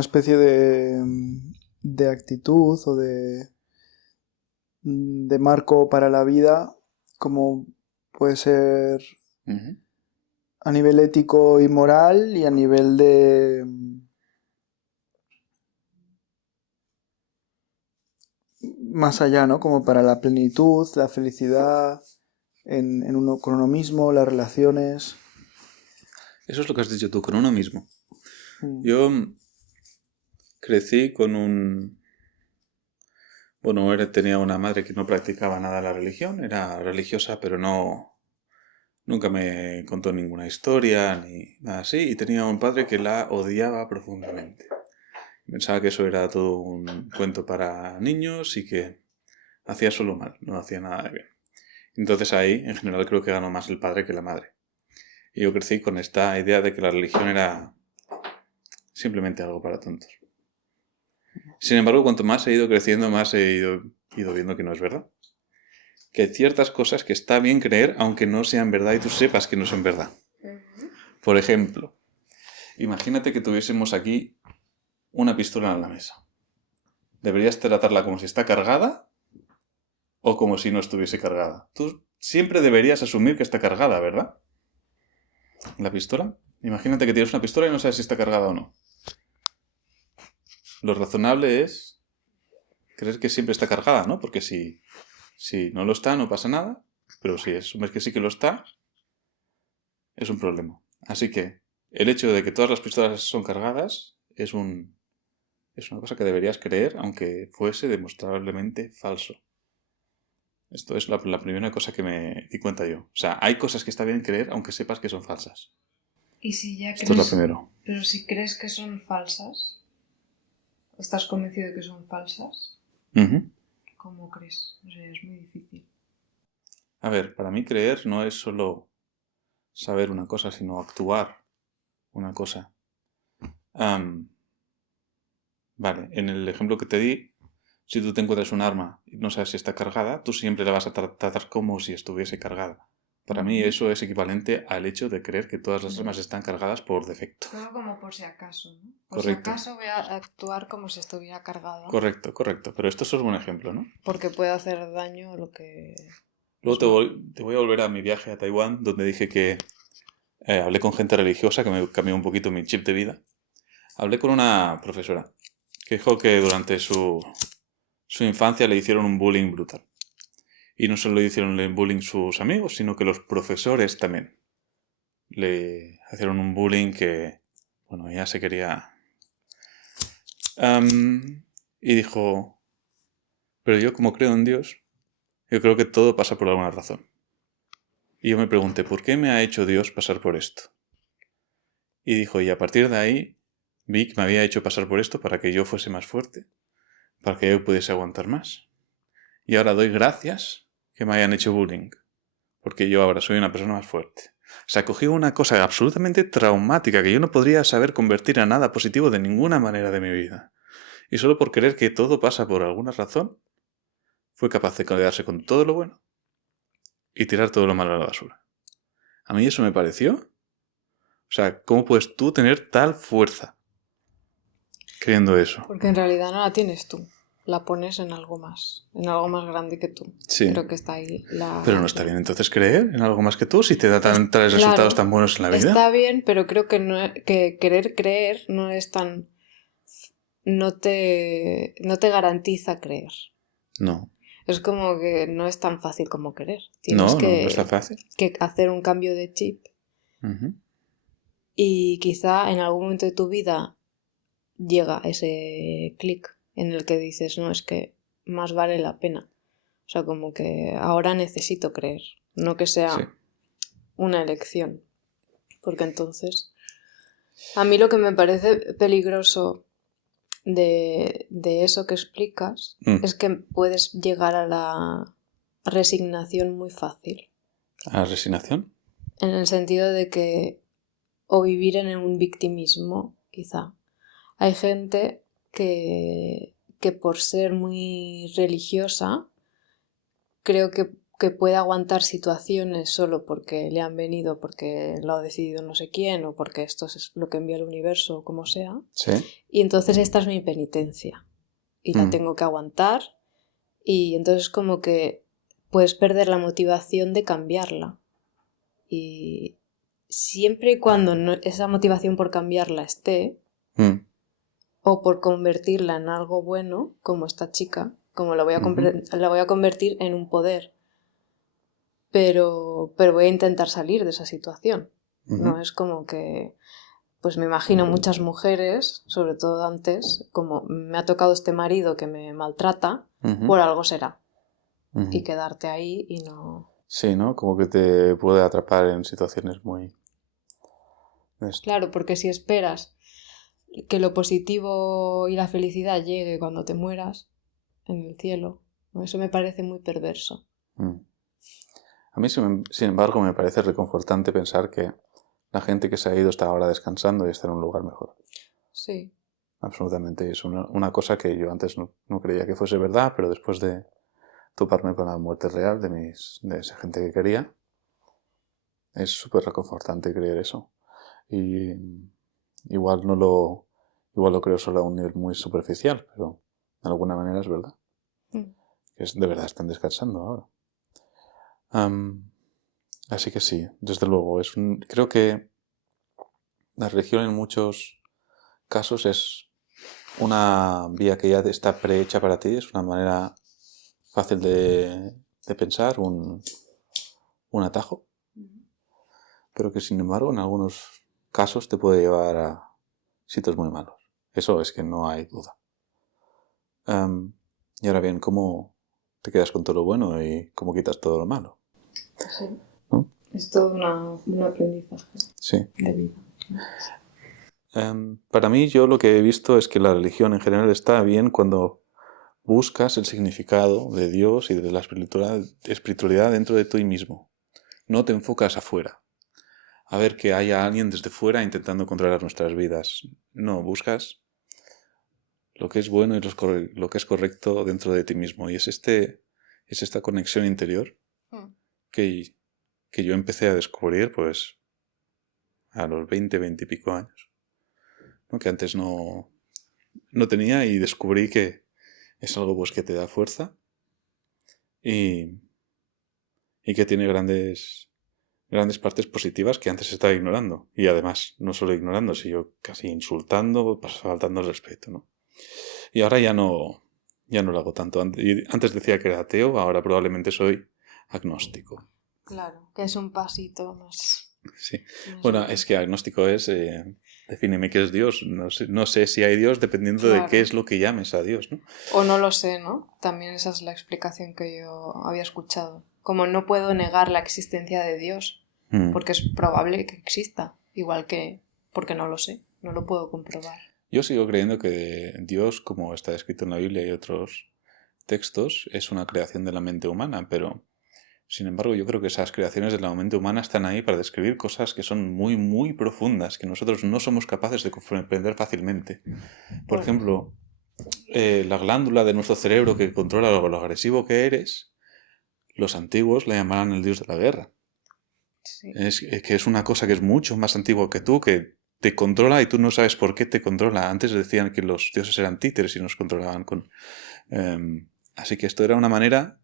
especie de actitud o de marco para la vida, como puede ser a nivel ético y moral y a nivel de más allá, ¿no? Como para la plenitud, la felicidad con uno mismo, las relaciones. Eso es lo que has dicho tú, con uno mismo. Yo crecí con tenía una madre que no practicaba nada la religión, era religiosa, pero nunca me contó ninguna historia ni nada así, y tenía un padre que la odiaba profundamente. Pensaba que eso era todo un cuento para niños y que hacía solo mal, no hacía nada de bien. Entonces ahí, en general, creo que ganó más el padre que la madre. Y yo crecí con esta idea de que la religión era simplemente algo para tontos. Sin embargo, cuanto más he ido creciendo, más he ido viendo que no es verdad. Que hay ciertas cosas que está bien creer, aunque no sean verdad y tú sepas que no son verdad. Por ejemplo, imagínate que tuviésemos aquí una pistola en la mesa. ¿Deberías tratarla como si está cargada o como si no estuviese cargada? Tú siempre deberías asumir que está cargada, ¿verdad? La pistola. Imagínate que tienes una pistola y no sabes si está cargada o no. Lo razonable es creer que siempre está cargada, ¿no? Porque si no lo está, no pasa nada. Pero si asumes que sí que lo está, es un problema. Así que el hecho de que todas las pistolas son cargadas es una cosa que deberías creer, aunque fuese demostrablemente falso. Esto es la primera cosa que me di cuenta yo. O sea, hay cosas que está bien creer, aunque sepas que son falsas. ¿Y si ya Esto es lo primero. Pero si crees que son falsas, ¿estás convencido de que son falsas? ¿Cómo crees? O sea, es muy difícil. A ver, para mí creer no es solo saber una cosa, sino actuar una cosa. Vale, en el ejemplo que te di, Si tú te encuentras un arma y no sabes si está cargada, tú siempre la vas a tratar como si estuviese cargada. Para mí eso es equivalente al hecho de creer que todas las armas están cargadas por defecto. Todo como por si acaso, ¿no? Por Correcto. si acaso voy a actuar como si estuviera cargada. Correcto. Pero esto es solo un ejemplo, ¿no? Porque puede hacer daño a lo que... Luego te voy a volver a mi viaje a Taiwán, donde dije que hablé con gente religiosa, que me cambió un poquito mi chip de vida. Hablé con una profesora que dijo que durante su infancia le hicieron un bullying brutal. Y no solo le hicieron el bullying sus amigos, sino que los profesores también le hicieron un bullying que, bueno, ella se quería... y dijo, pero yo como creo en Dios, yo creo que todo pasa por alguna razón. Y yo me pregunté, ¿por qué me ha hecho Dios pasar por esto? Y dijo, y a partir de ahí vi que me había hecho pasar por esto para que yo fuese más fuerte, para que yo pudiese aguantar más. Y ahora doy gracias que me hayan hecho bullying, porque yo ahora soy una persona más fuerte. O sea, cogí una cosa absolutamente traumática que yo no podría saber convertir a nada positivo de ninguna manera de mi vida. Y solo por creer que todo pasa por alguna razón, fue capaz de quedarse con todo lo bueno y tirar todo lo malo a la basura. A mí eso me pareció... O sea, ¿cómo puedes tú tener tal fuerza creyendo eso? Porque en realidad no la tienes tú. La pones en algo más grande que tú. Sí. Creo que está ahí la... Pero no está bien entonces creer en algo más que tú si te da tales resultados tan buenos en la vida. Está bien, pero creo que querer creer no es tan... No te garantiza creer. No. Es como que no es tan fácil como querer. No es tan fácil. Que hacer un cambio de chip. Uh-huh. Y quizá en algún momento de tu vida llega ese clic en el que dices, no, es que más vale la pena. O sea, como que ahora necesito creer, no que sea una elección. Porque entonces, a mí lo que me parece peligroso de eso que explicas es que puedes llegar a la resignación muy fácil. ¿A la resignación? En el sentido de que, o vivir en un victimismo, quizá. Hay gente que por ser muy religiosa, creo que puede aguantar situaciones solo porque le han venido, porque lo ha decidido no sé quién, o porque esto es lo que envía el universo, o como sea. Sí. Y entonces esta es mi penitencia. Y la tengo que aguantar. Y entonces como que puedes perder la motivación de cambiarla. Y siempre y cuando esa motivación por cambiarla esté, o por convertirla en algo bueno, como esta chica, como la voy a convertir en un poder. Pero voy a intentar salir de esa situación. No es como que... Pues me imagino muchas mujeres, sobre todo antes, como me ha tocado este marido que me maltrata, por algo será. Y quedarte ahí y no... Sí, ¿no? Como que te puede atrapar en situaciones muy... Claro, porque si esperas que lo positivo y la felicidad llegue cuando te mueras en el cielo, ¿no? Eso me parece muy perverso. A mí, sin embargo, me parece reconfortante pensar que la gente que se ha ido está ahora descansando y está en un lugar mejor. Sí. Absolutamente. Es una cosa que yo antes no creía que fuese verdad, pero después de toparme con la muerte real de esa gente que quería, es súper reconfortante creer eso. Y igual lo creo solo a un nivel muy superficial, pero de alguna manera es verdad. Que de verdad están descansando ahora. Así que sí, desde luego. Creo que la religión en muchos casos es una vía que ya está prehecha para ti, es una manera fácil de pensar, un atajo, pero que sin embargo en algunos casos te puede llevar a sitios muy malos. Eso es que no hay duda. Y ahora bien, ¿cómo te quedas con todo lo bueno y cómo quitas todo lo malo? Sí. ¿No? Es todo un aprendizaje de vida. Para mí, yo lo que he visto es que la religión en general está bien cuando buscas el significado de Dios y de la espiritualidad dentro de ti mismo. No te enfocas afuera. A ver que haya alguien desde fuera intentando controlar nuestras vidas. No, buscas lo que es bueno y lo que es correcto dentro de ti mismo. Y es esta conexión interior que yo empecé a descubrir pues a los 20 y pico años, ¿no? Que antes no tenía, y descubrí que es algo pues que te da fuerza y que tiene grandes partes positivas que antes estaba ignorando. Y además, no solo ignorando, sino casi insultando, faltando el respeto, ¿no? Y ahora ya no lo hago tanto. Antes decía que era ateo, ahora probablemente soy agnóstico. Claro, que es un pasito más. Sí. Bueno, es que agnóstico es... defíneme qué es Dios. No sé si hay Dios dependiendo de qué es lo que llames a Dios, ¿no? O no lo sé, ¿no? También esa es la explicación que yo había escuchado. Como no puedo negar la existencia de Dios, porque es probable que exista, igual que porque no lo sé, no lo puedo comprobar. Yo sigo creyendo que Dios, como está escrito en la Biblia y otros textos, es una creación de la mente humana, pero sin embargo yo creo que esas creaciones de la mente humana están ahí para describir cosas que son muy, muy profundas, que nosotros no somos capaces de comprender fácilmente. Por ejemplo, la glándula de nuestro cerebro que controla lo agresivo que eres, los antiguos la llamaban el dios de la guerra. Sí. Es que es una cosa que es mucho más antigua que tú, que te controla y tú no sabes por qué te controla. Antes decían que los dioses eran títeres y nos controlaban con... así que esto era una manera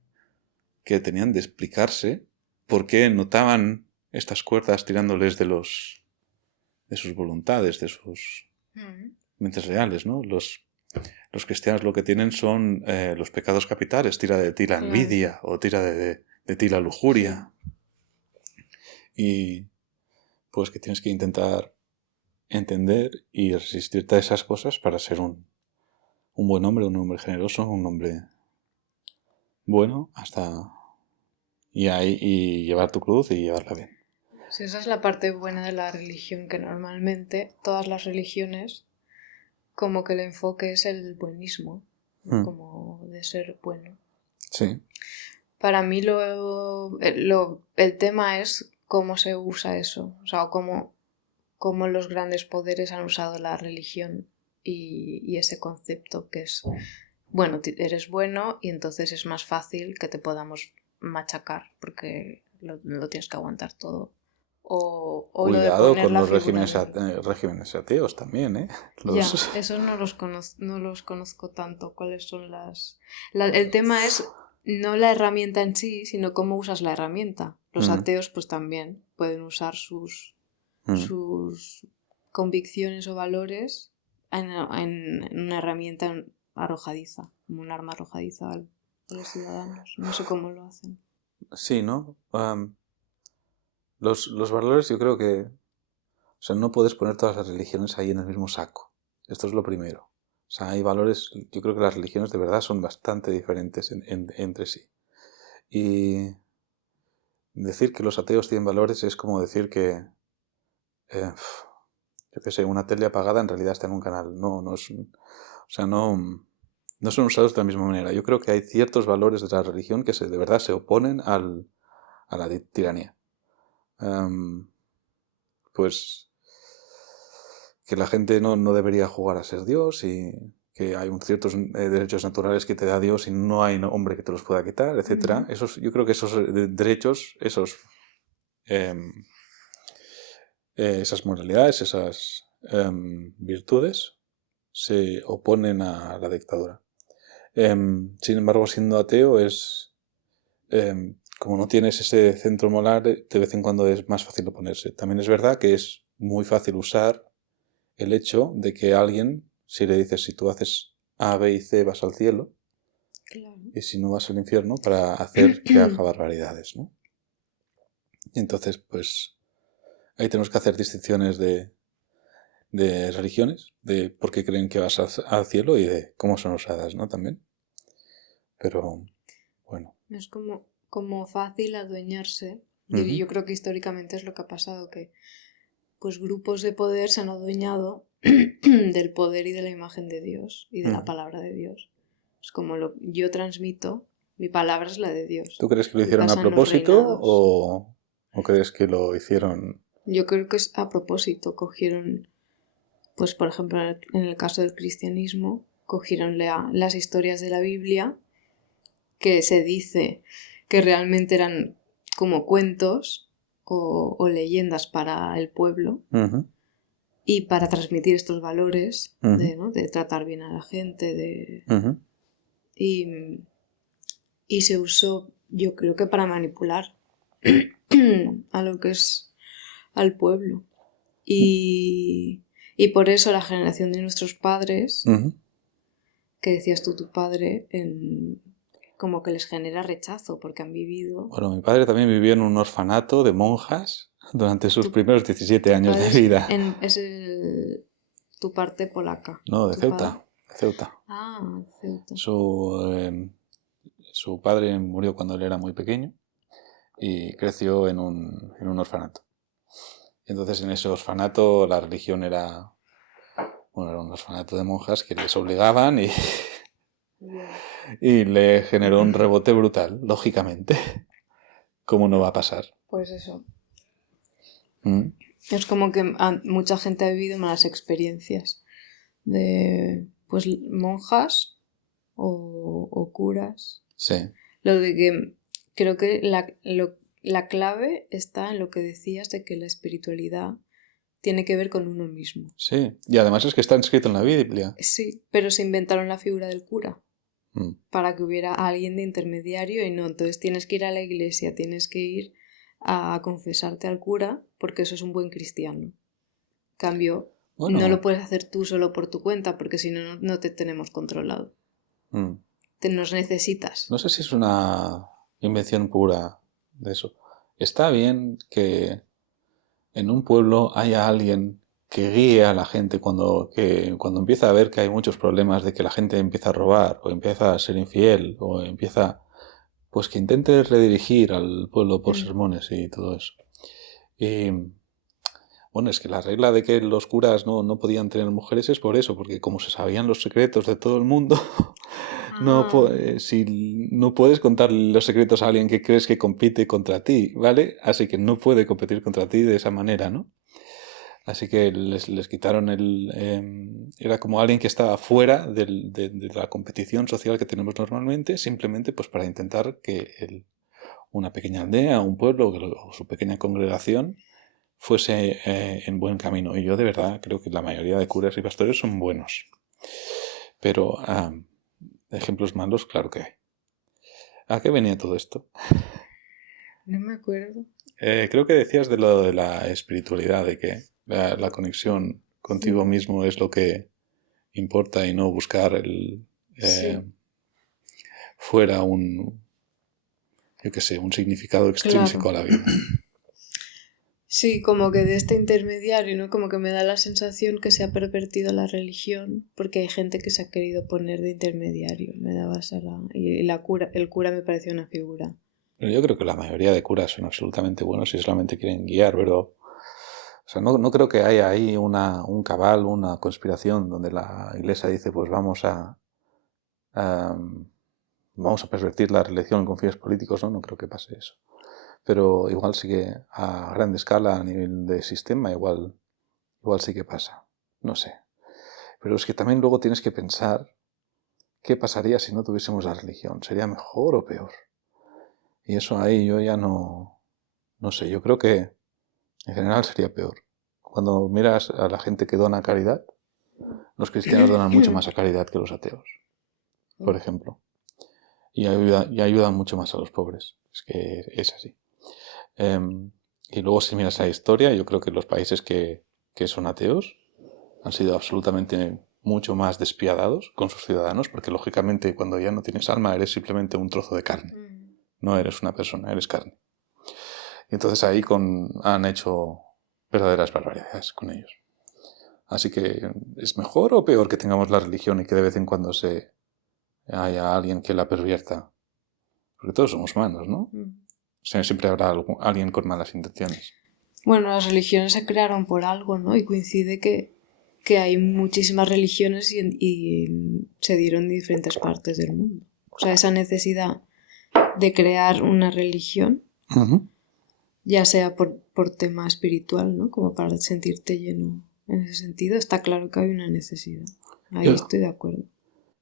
que tenían de explicarse por qué notaban estas cuerdas tirándoles de sus voluntades, de sus mentes reales, ¿no? Los cristianos lo que tienen son los pecados capitales, tira de ti la envidia o tira de ti la lujuria. Y pues que tienes que intentar entender y resistirte a esas cosas para ser un buen hombre, un hombre generoso, un hombre bueno, y llevar tu cruz y llevarla bien. Sí, esa es la parte buena de la religión, que normalmente todas las religiones como que el enfoque es el buenismo, ¿no? Como de ser bueno. Sí. Para mí el tema es cómo se usa eso, o sea, cómo los grandes poderes han usado la religión y ese concepto que es, bueno, eres bueno y entonces es más fácil que te podamos machacar porque lo tienes que aguantar todo. O cuidado lo de poner con la los figura regímenes ateos también, ¿eh? Ya, esos no los conozco tanto. ¿Cuáles son el tema es no la herramienta en sí, sino cómo usas la herramienta. Los ateos pues también pueden usar sus convicciones o valores en una herramienta arrojadiza, como un arma arrojadiza a los ciudadanos. No sé cómo lo hacen. Sí, ¿no? Los valores yo creo que... O sea, no puedes poner todas las religiones ahí en el mismo saco. Esto es lo primero. O sea, hay valores... Yo creo que las religiones de verdad son bastante diferentes entre sí. Y decir que los ateos tienen valores es como decir que... yo qué sé, una tele apagada en realidad está en un canal. No es... O sea, no son usados de la misma manera. Yo creo que hay ciertos valores de la religión que de verdad se oponen a la tiranía. Pues que la gente no debería jugar a ser Dios y que hay ciertos derechos naturales que te da Dios y no hay hombre que te los pueda quitar, etc. Yo creo que esos derechos, esas moralidades, esas virtudes se oponen a la dictadura. Sin embargo, siendo ateo como no tienes ese centro moral, de vez en cuando es más fácil oponerse. También es verdad que es muy fácil usar el hecho de que alguien, si le dices si tú haces A, B y C vas al cielo, claro, y si no vas al infierno, para hacer que haga barbaridades, ¿no? Y entonces, pues, ahí tenemos que hacer distinciones de religiones, de por qué creen que vas al cielo y de cómo son usadas, ¿no? También. Pero, bueno. Es como fácil adueñarse. Yo creo que históricamente es lo que ha pasado, que pues grupos de poder se han adueñado del poder y de la imagen de Dios y de la palabra de Dios. Es como yo transmito, mi palabra es la de Dios. ¿Tú crees que lo hicieron a propósito o crees que lo hicieron? Yo creo que es a propósito. Cogieron, pues por ejemplo, en el caso del cristianismo, cogieron las historias de la Biblia, que se dice que realmente eran como cuentos o leyendas para el pueblo, y para transmitir estos valores de tratar bien a la gente, y se usó, yo creo que para manipular a lo que es al pueblo. Y por eso la generación de nuestros padres, que decías tú, tu padre, como que les genera rechazo porque han vivido... Bueno, mi padre también vivió en un orfanato de monjas durante sus primeros 17 años de vida. Es tu parte polaca. No, de Ceuta. De Ceuta. Ah, Ceuta. Su padre murió cuando él era muy pequeño y creció en un orfanato. Entonces en ese orfanato la religión era un orfanato de monjas que les obligaban y le generó un rebote brutal, lógicamente. ¿Cómo no va a pasar? Pues eso. Es como que mucha gente ha vivido malas experiencias de pues monjas o curas. Sí. Lo de que creo que la clave está en lo que decías de que la espiritualidad tiene que ver con uno mismo. Sí, y además es que está escrito en la Biblia. Sí, pero se inventaron la figura del cura para que hubiera alguien de intermediario y no. Entonces tienes que ir a la iglesia, tienes que ir a confesarte al cura porque eso es un buen cristiano. Cambio, no lo puedes hacer tú solo por tu cuenta porque si no, no te tenemos controlado. Nos necesitas. No sé si es una invención pura de eso. Está bien que en un pueblo haya alguien que guíe a la gente cuando empieza a ver que hay muchos problemas de que la gente empieza a robar o empieza a ser infiel o empieza, pues que intente redirigir al pueblo por sermones y todo eso. Y bueno, es que la regla de que los curas no podían tener mujeres es por eso, porque como se sabían los secretos de todo el mundo, si no puedes contarle los secretos a alguien que crees que compite contra ti, ¿vale? Así que no puede competir contra ti de esa manera, ¿no? Así que les quitaron era como alguien que estaba fuera de la competición social que tenemos normalmente, simplemente pues para intentar que una pequeña aldea, un pueblo o su pequeña congregación fuese en buen camino. Y yo de verdad creo que la mayoría de curas y pastores son buenos. Pero ejemplos malos, claro que hay. ¿A qué venía todo esto? No me acuerdo. Creo que decías de lo de la espiritualidad, de que la conexión contigo mismo es lo que importa y no buscar fuera un significado extrínseco a la vida. Sí, como que de este intermediario, ¿no? Como que me da la sensación que se ha pervertido la religión porque hay gente que se ha querido poner de intermediario. Me daba y el cura me pareció una figura. Pero yo creo que la mayoría de curas son absolutamente buenos y solamente quieren guiar, pero o sea, no creo que haya ahí un cabal, una conspiración donde la iglesia dice pues vamos a pervertir la religión con fines políticos, ¿no? No creo que pase eso. Pero igual sí que a gran escala, a nivel de sistema, igual sí que pasa. No sé. Pero es que también luego tienes que pensar qué pasaría si no tuviésemos la religión. ¿Sería mejor o peor? Y eso ahí yo ya no sé. Yo creo que en general sería peor. Cuando miras a la gente que dona caridad, los cristianos donan mucho más a caridad que los ateos, por ejemplo. Y ayudan mucho más a los pobres. Es que es así. Y luego si miras la historia, yo creo que los países que son ateos han sido absolutamente mucho más despiadados con sus ciudadanos, porque lógicamente cuando ya no tienes alma eres simplemente un trozo de carne. No eres una persona, eres carne. Y entonces ahí han hecho verdaderas barbaridades con ellos. Así que, ¿es mejor o peor que tengamos la religión y que de vez en cuando haya alguien que la pervierta? Porque todos somos humanos, ¿no? Siempre habrá alguien con malas intenciones. Bueno, las religiones se crearon por algo, ¿no? Y coincide que hay muchísimas religiones y se dieron en diferentes partes del mundo. O sea, esa necesidad de crear una religión, ya sea por tema espiritual, ¿no? Como para sentirte lleno en ese sentido, está claro que hay una necesidad. Ahí estoy de acuerdo.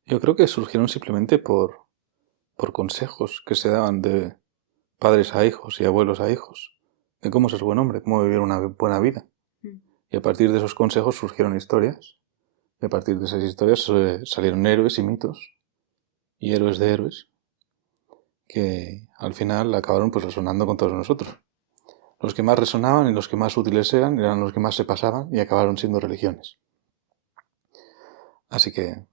Yo creo que surgieron simplemente por consejos que se daban de padres a hijos y abuelos a hijos, de cómo ser buen hombre, cómo vivir una buena vida. Y a partir de esos consejos surgieron historias. Y a partir de esas historias salieron héroes y mitos. Y héroes de héroes. Que al final acabaron pues resonando con todos nosotros. Los que más resonaban y los que más útiles eran los que más se pasaban y acabaron siendo religiones. Así que...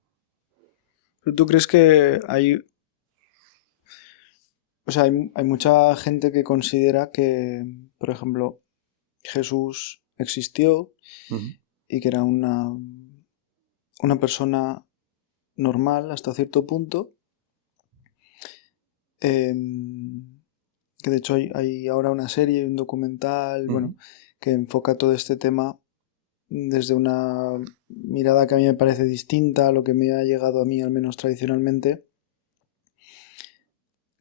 ¿Pero tú crees que hay... O sea, hay mucha gente que considera que, por ejemplo, Jesús existió y que era una persona normal hasta cierto punto, que de hecho hay ahora una serie, un documental, bueno, que enfoca todo este tema desde una mirada que a mí me parece distinta a lo que me ha llegado a mí, al menos tradicionalmente,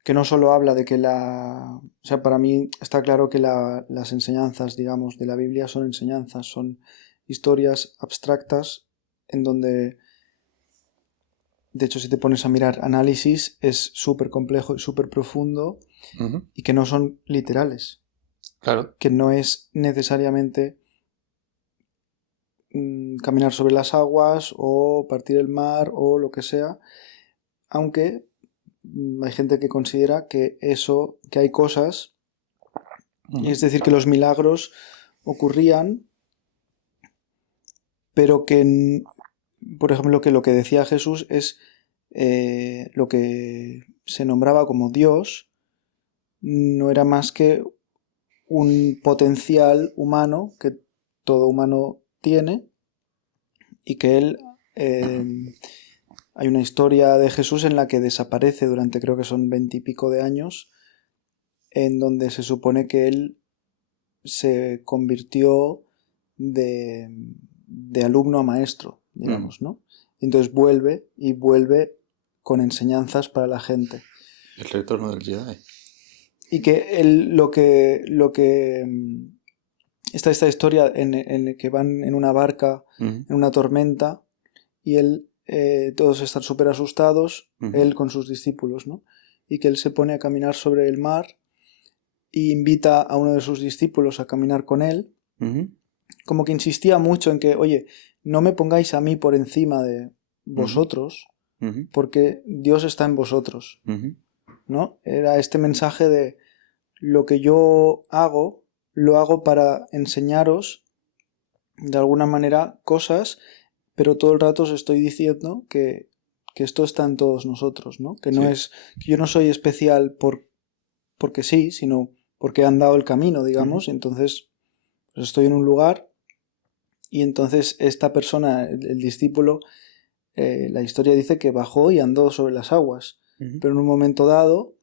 que no solo habla de que o sea, para mí está claro que las enseñanzas, digamos, de la Biblia son enseñanzas, son historias abstractas en donde, de hecho, si te pones a mirar análisis, es súper complejo y súper profundo y que no son literales. Claro. Que no es necesariamente caminar sobre las aguas o partir el mar o lo que sea, aunque hay gente que considera que hay cosas, es decir, que los milagros ocurrían, pero que, por ejemplo, que lo que decía Jesús es lo que se nombraba como Dios, no era más que un potencial humano que todo humano tiene y que él... hay una historia de Jesús en la que desaparece durante, creo que son 20 y pico de años, en donde se supone que él se convirtió de alumno a maestro, digamos, ¿no? Y entonces vuelve con enseñanzas para la gente. El retorno del Jedi. Y que lo que está esta historia en la que van en una barca, en una tormenta, y él, todos están súper asustados, él con sus discípulos, ¿no? Y que él se pone a caminar sobre el mar y invita a uno de sus discípulos a caminar con él, como que insistía mucho en que, oye, no me pongáis a mí por encima de vosotros, porque Dios está en vosotros, ¿no? Era este mensaje de lo que yo hago, lo hago para enseñaros de alguna manera cosas, pero todo el rato os estoy diciendo que esto está en todos nosotros, ¿no? Que no es, que yo no soy especial porque sí, sino porque he andado el camino, digamos, y entonces pues estoy en un lugar y entonces esta persona, el discípulo, la historia dice que bajó y andó sobre las aguas, pero en un momento dado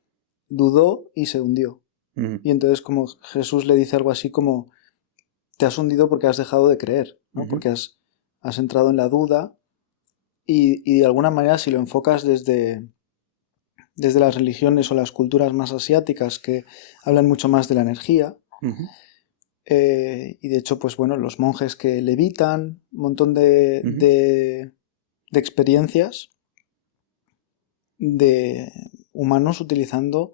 dudó y se hundió. Y entonces como Jesús le dice algo así como, te has hundido porque has dejado de creer, ¿no? Porque has entrado en la duda y de alguna manera si lo enfocas desde las religiones o las culturas más asiáticas que hablan mucho más de la energía, y de hecho, pues bueno, los monjes que levitan, un montón de experiencias de humanos utilizando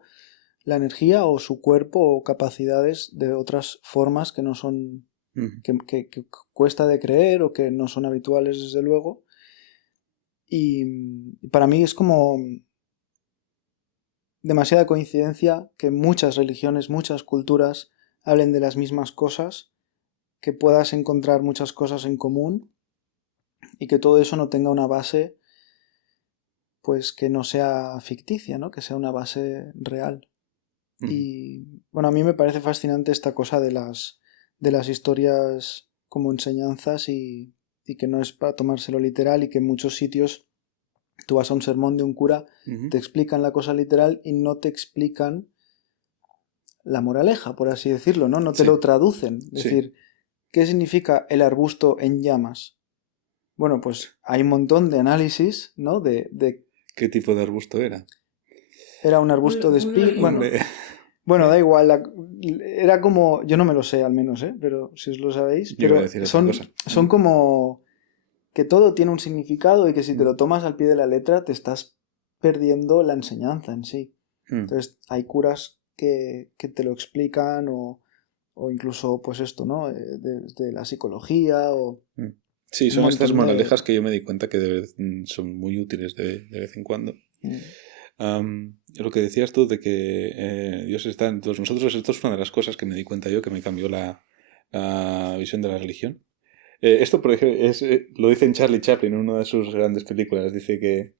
la energía o su cuerpo o capacidades de otras formas que no son, que cuesta de creer o que no son habituales desde luego. Y para mí es como demasiada coincidencia que muchas religiones, muchas culturas hablen de las mismas cosas, que puedas encontrar muchas cosas en común y que todo eso no tenga una base pues que no sea ficticia, ¿no? Que sea una base real. Y bueno, a mí me parece fascinante esta cosa de las historias como enseñanzas y que no es para tomárselo literal y que en muchos sitios tú vas a un sermón de un cura, te explican la cosa literal y no te explican la moraleja, por así decirlo, ¿no? No te lo traducen. Es decir, ¿qué significa el arbusto en llamas? Bueno, pues hay un montón de análisis, ¿no? De ¿Qué tipo de arbusto era? Era un arbusto de espino. Bueno, da igual. Era como. Yo no me lo sé, al menos, ¿eh? Pero si os lo sabéis. Yo iba a decir otra cosa. Son como. que todo tiene un significado y que si te lo tomas al pie de la letra te estás perdiendo la enseñanza en sí. Entonces hay curas que te lo explican o incluso pues esto, ¿no? De la psicología o... Sí, son estas moralejas que yo me di cuenta que son muy útiles de vez en cuando. Lo que decías tú de que Dios está en todos nosotros, esto es una de las cosas que me di cuenta yo que me cambió la visión de la religión. Esto, por ejemplo, lo dice en Charlie Chaplin en una de sus grandes películas. Dice que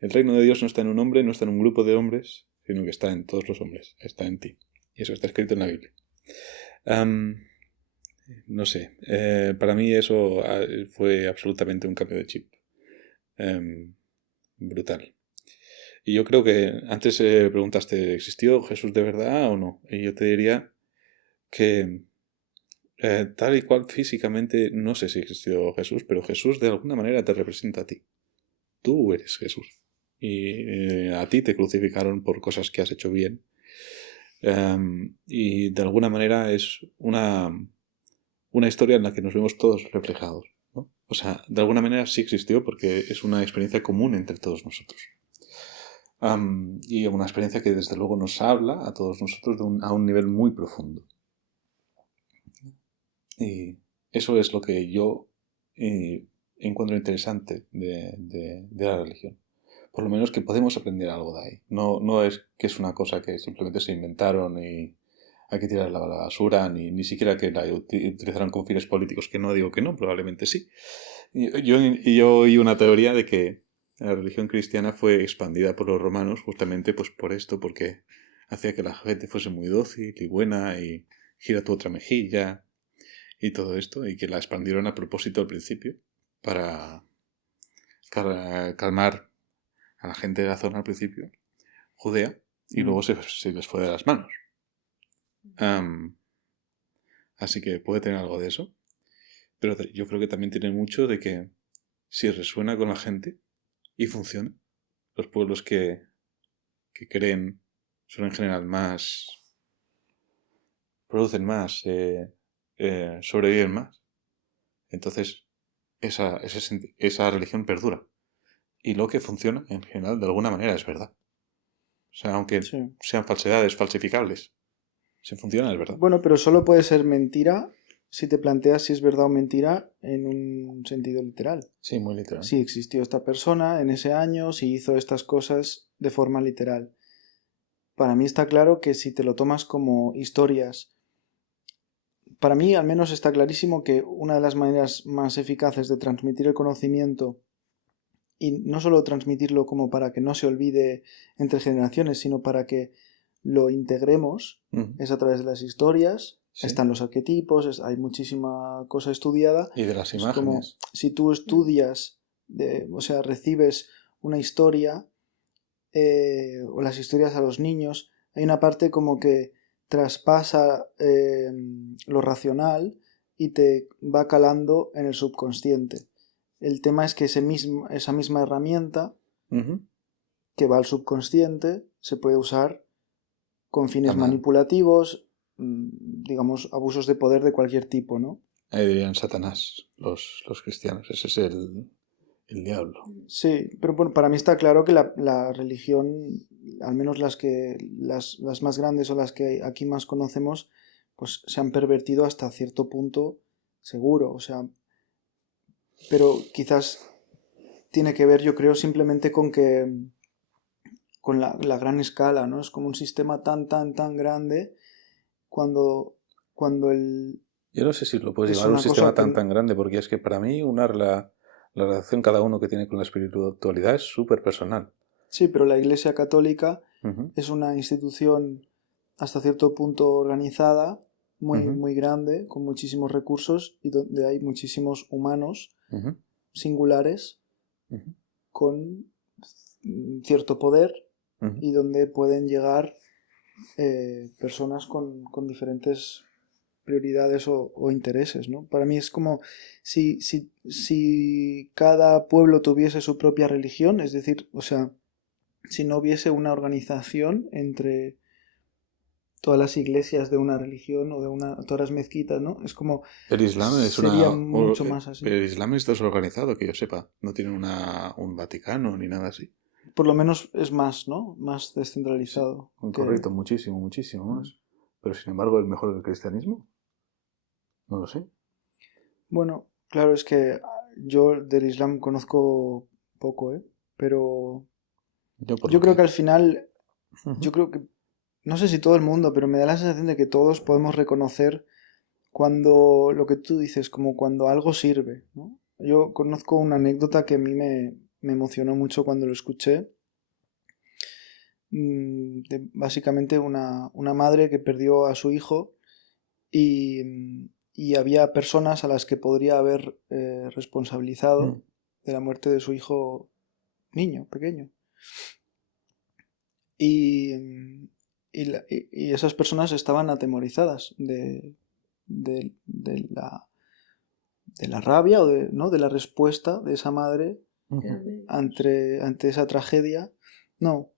el reino de Dios no está en un hombre, no está en un grupo de hombres, sino que está en todos los hombres, está en ti. Y eso está escrito en la Biblia. No sé, para mí eso fue absolutamente un cambio de chip. Brutal. Y yo creo que antes preguntaste, ¿existió Jesús de verdad o no? Y yo te diría que tal y cual físicamente no sé si existió Jesús, pero Jesús de alguna manera te representa a ti. Tú eres Jesús. Y a ti te crucificaron por cosas que has hecho bien. Y de alguna manera es una historia en la que nos vemos todos reflejados, ¿no? O sea, de alguna manera sí existió porque es una experiencia común entre todos nosotros. Y una experiencia que desde luego nos habla a todos nosotros a un nivel muy profundo. Y eso es lo que yo encuentro interesante de la religión. Por lo menos que podemos aprender algo de ahí. No es que es una cosa que simplemente se inventaron y hay que tirarla a la basura, ni siquiera que la utilizaron con fines políticos, que no digo que no, probablemente sí. Yo oí una teoría de que la religión cristiana fue expandida por los romanos justamente pues por esto, porque hacía que la gente fuese muy dócil y buena y gira tu otra mejilla y todo esto, y que la expandieron a propósito al principio para calmar a la gente de la zona al principio, Judea, y luego se les fue de las manos. Así que puede tener algo de eso, pero yo creo que también tiene mucho de que si resuena con la gente y funciona, los pueblos que creen son en general producen más, sobreviven más. Entonces esa religión perdura. Y lo que funciona, en general, de alguna manera es verdad. O sea, aunque sean falsedades falsificables, si funciona es verdad. Bueno, pero solo puede ser mentira si te planteas si es verdad o mentira en un sentido literal. Sí, muy literal. Si existió esta persona en ese año, si hizo estas cosas de forma literal. Para mí está claro que si te lo tomas como historias, para mí al menos está clarísimo que una de las maneras más eficaces de transmitir el conocimiento, y no solo transmitirlo como para que no se olvide entre generaciones, sino para que lo integremos, es a través de las historias. Sí. Están los arquetipos, hay muchísima cosa estudiada. Y de las imágenes. Como si tú estudias, o sea, recibes una historia o las historias a los niños, hay una parte como que traspasa lo racional y te va calando en el subconsciente. El tema es que esa misma herramienta que va al subconsciente se puede usar con fines manipulativos, digamos, abusos de poder de cualquier tipo, ¿no? Ahí dirían Satanás, los cristianos. Ese es el diablo. Sí, pero bueno, para mí está claro que la religión, al menos las más grandes o las que aquí más conocemos, pues se han pervertido hasta cierto punto, seguro, o sea, pero quizás tiene que ver, yo creo, simplemente con la gran escala, ¿no? Es como un sistema tan grande cuando el... Yo no sé si lo puedes llevar a un sistema tan grande, porque es que para mí la relación cada uno que tiene con la espiritualidad es súper personal. Sí, pero la Iglesia Católica es una institución hasta cierto punto organizada, muy grande, con muchísimos recursos y donde hay muchísimos humanos singulares con cierto poder y donde pueden llegar personas con diferentes prioridades o intereses, ¿no? Para mí es como si cada pueblo tuviese su propia religión, es decir, o sea, si no hubiese una organización entre todas las iglesias de una religión o todas las mezquitas, ¿no? Es como... El Islam sería mucho más así. Pero el Islam está desorganizado, que yo sepa. No tiene un Vaticano ni nada así. Por lo menos es más, ¿no? Más descentralizado. Correcto, muchísimo, muchísimo más. Pero sin embargo, ¿es mejor que el cristianismo? No lo sé. Bueno, claro, es que yo del Islam conozco poco, ¿eh? Pero yo creo que al final, yo creo que, no sé si todo el mundo, pero me da la sensación de que todos podemos reconocer cuando, lo que tú dices, como cuando algo sirve, ¿no? Yo conozco una anécdota que a mí me emocionó mucho cuando lo escuché. Básicamente una madre que perdió a su hijo y había personas a las que podría haber responsabilizado de la muerte de su hijo niño, pequeño. Y esas personas estaban atemorizadas de la rabia o ¿no? de la respuesta de esa madre ante esa tragedia. No.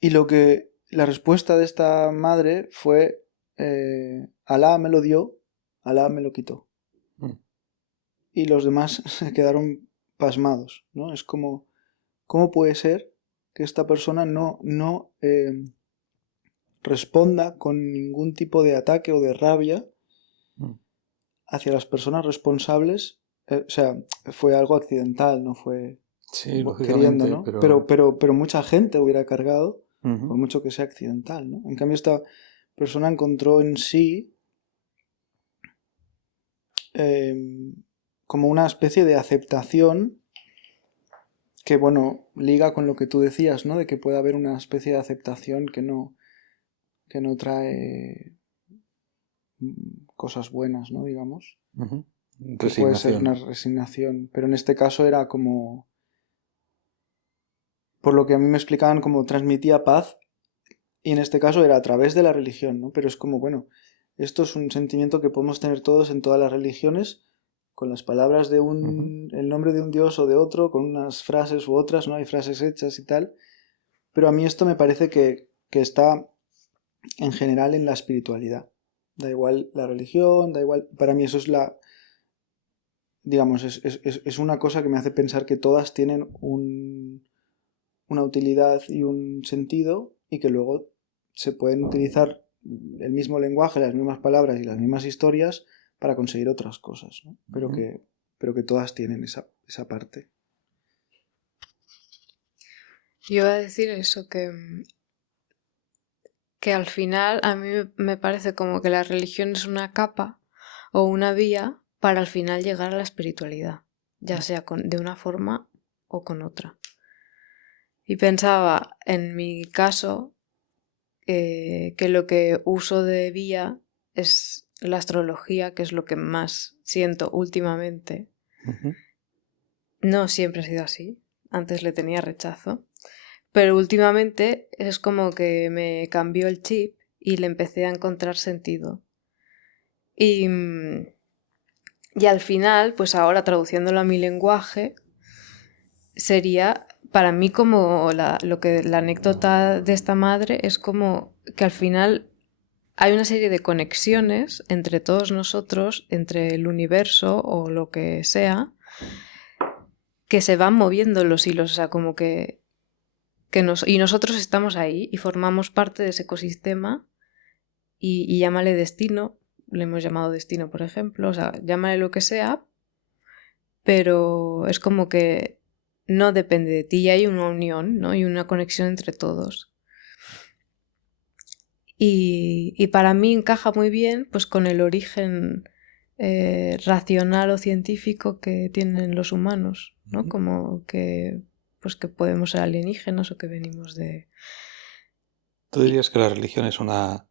Y la respuesta de esta madre fue, Alá me lo dio, Alá me lo quitó. Y los demás se quedaron pasmados, ¿no? Es como, ¿cómo puede ser que esta persona no responda con ningún tipo de ataque o de rabia hacia las personas responsables? O sea, fue algo accidental, no fue queriendo, ¿no? Pero mucha gente hubiera cargado, por mucho que sea accidental, ¿no? En cambio, esta persona encontró en sí como una especie de aceptación que, bueno, liga con lo que tú decías, ¿no? De que puede haber una especie de aceptación que no trae cosas buenas, ¿no? Digamos. Que puede ser una resignación. Pero en este caso era como... Por lo que a mí me explicaban, como transmitía paz. Y en este caso era a través de la religión, ¿no? Pero es como, bueno, esto es un sentimiento que podemos tener todos en todas las religiones, con las palabras de el nombre de un dios o de otro, con unas frases u otras, ¿no? Hay frases hechas y tal. Pero a mí esto me parece que está en general en la espiritualidad. Da igual la religión, da igual... Para mí eso es digamos, es una cosa que me hace pensar que todas tienen una utilidad y un sentido y que luego se pueden utilizar el mismo lenguaje, las mismas palabras y las mismas historias para conseguir otras cosas, ¿no? Pero que todas tienen esa parte. Yo iba a decir eso, que al final a mí me parece como que la religión es una capa o una vía para al final llegar a la espiritualidad, ya sea de una forma o con otra. Y pensaba, en mi caso, que lo que uso de vía es la astrología, que es lo que más siento últimamente. No siempre ha sido así, antes le tenía rechazo, pero últimamente es como que me cambió el chip y le empecé a encontrar sentido. Y al final, pues ahora traduciéndolo a mi lenguaje, sería para mí como la anécdota de esta madre es como que al final hay una serie de conexiones entre todos nosotros, entre el universo o lo que sea, que se van moviendo los hilos, o sea, como que y nosotros estamos ahí y formamos parte de ese ecosistema y llámale destino, le hemos llamado destino, por ejemplo, o sea, llámale lo que sea, pero es como que no depende de ti y hay una unión, ¿no? Y una conexión entre todos. Y para mí encaja muy bien pues con el origen racional o científico que tienen los humanos, ¿no? Como que pues que podemos ser alienígenas o que venimos de... ¿Tú dirías que la religión es una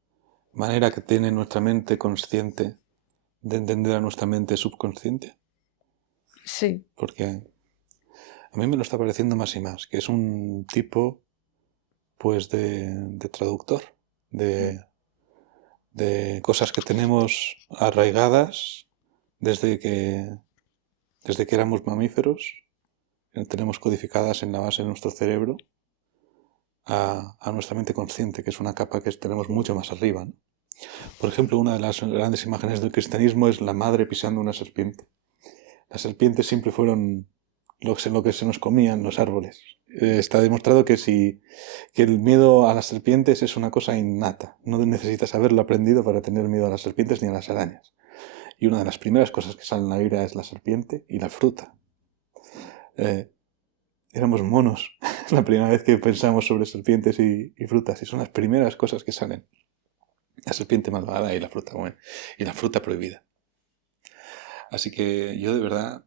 manera que tiene nuestra mente consciente de entender a nuestra mente subconsciente? Sí. Porque a mí me lo está pareciendo más y más, que es un tipo pues de traductor, de cosas que tenemos arraigadas desde que éramos mamíferos, que tenemos codificadas en la base de nuestro cerebro, a nuestra mente consciente, que es una capa que tenemos mucho más arriba, ¿no? Por ejemplo, una de las grandes imágenes del cristianismo es la madre pisando una serpiente. Las serpientes siempre fueron lo que se nos comían los árboles. Está demostrado que el miedo a las serpientes es una cosa innata. No necesitas haberlo aprendido para tener miedo a las serpientes ni a las arañas. Y una de las primeras cosas que salen en la Biblia es la serpiente y la fruta. Éramos monos la primera vez que pensamos sobre serpientes y frutas, y son las primeras cosas que salen. La serpiente malvada y la fruta buena, y la fruta prohibida. Así que yo de verdad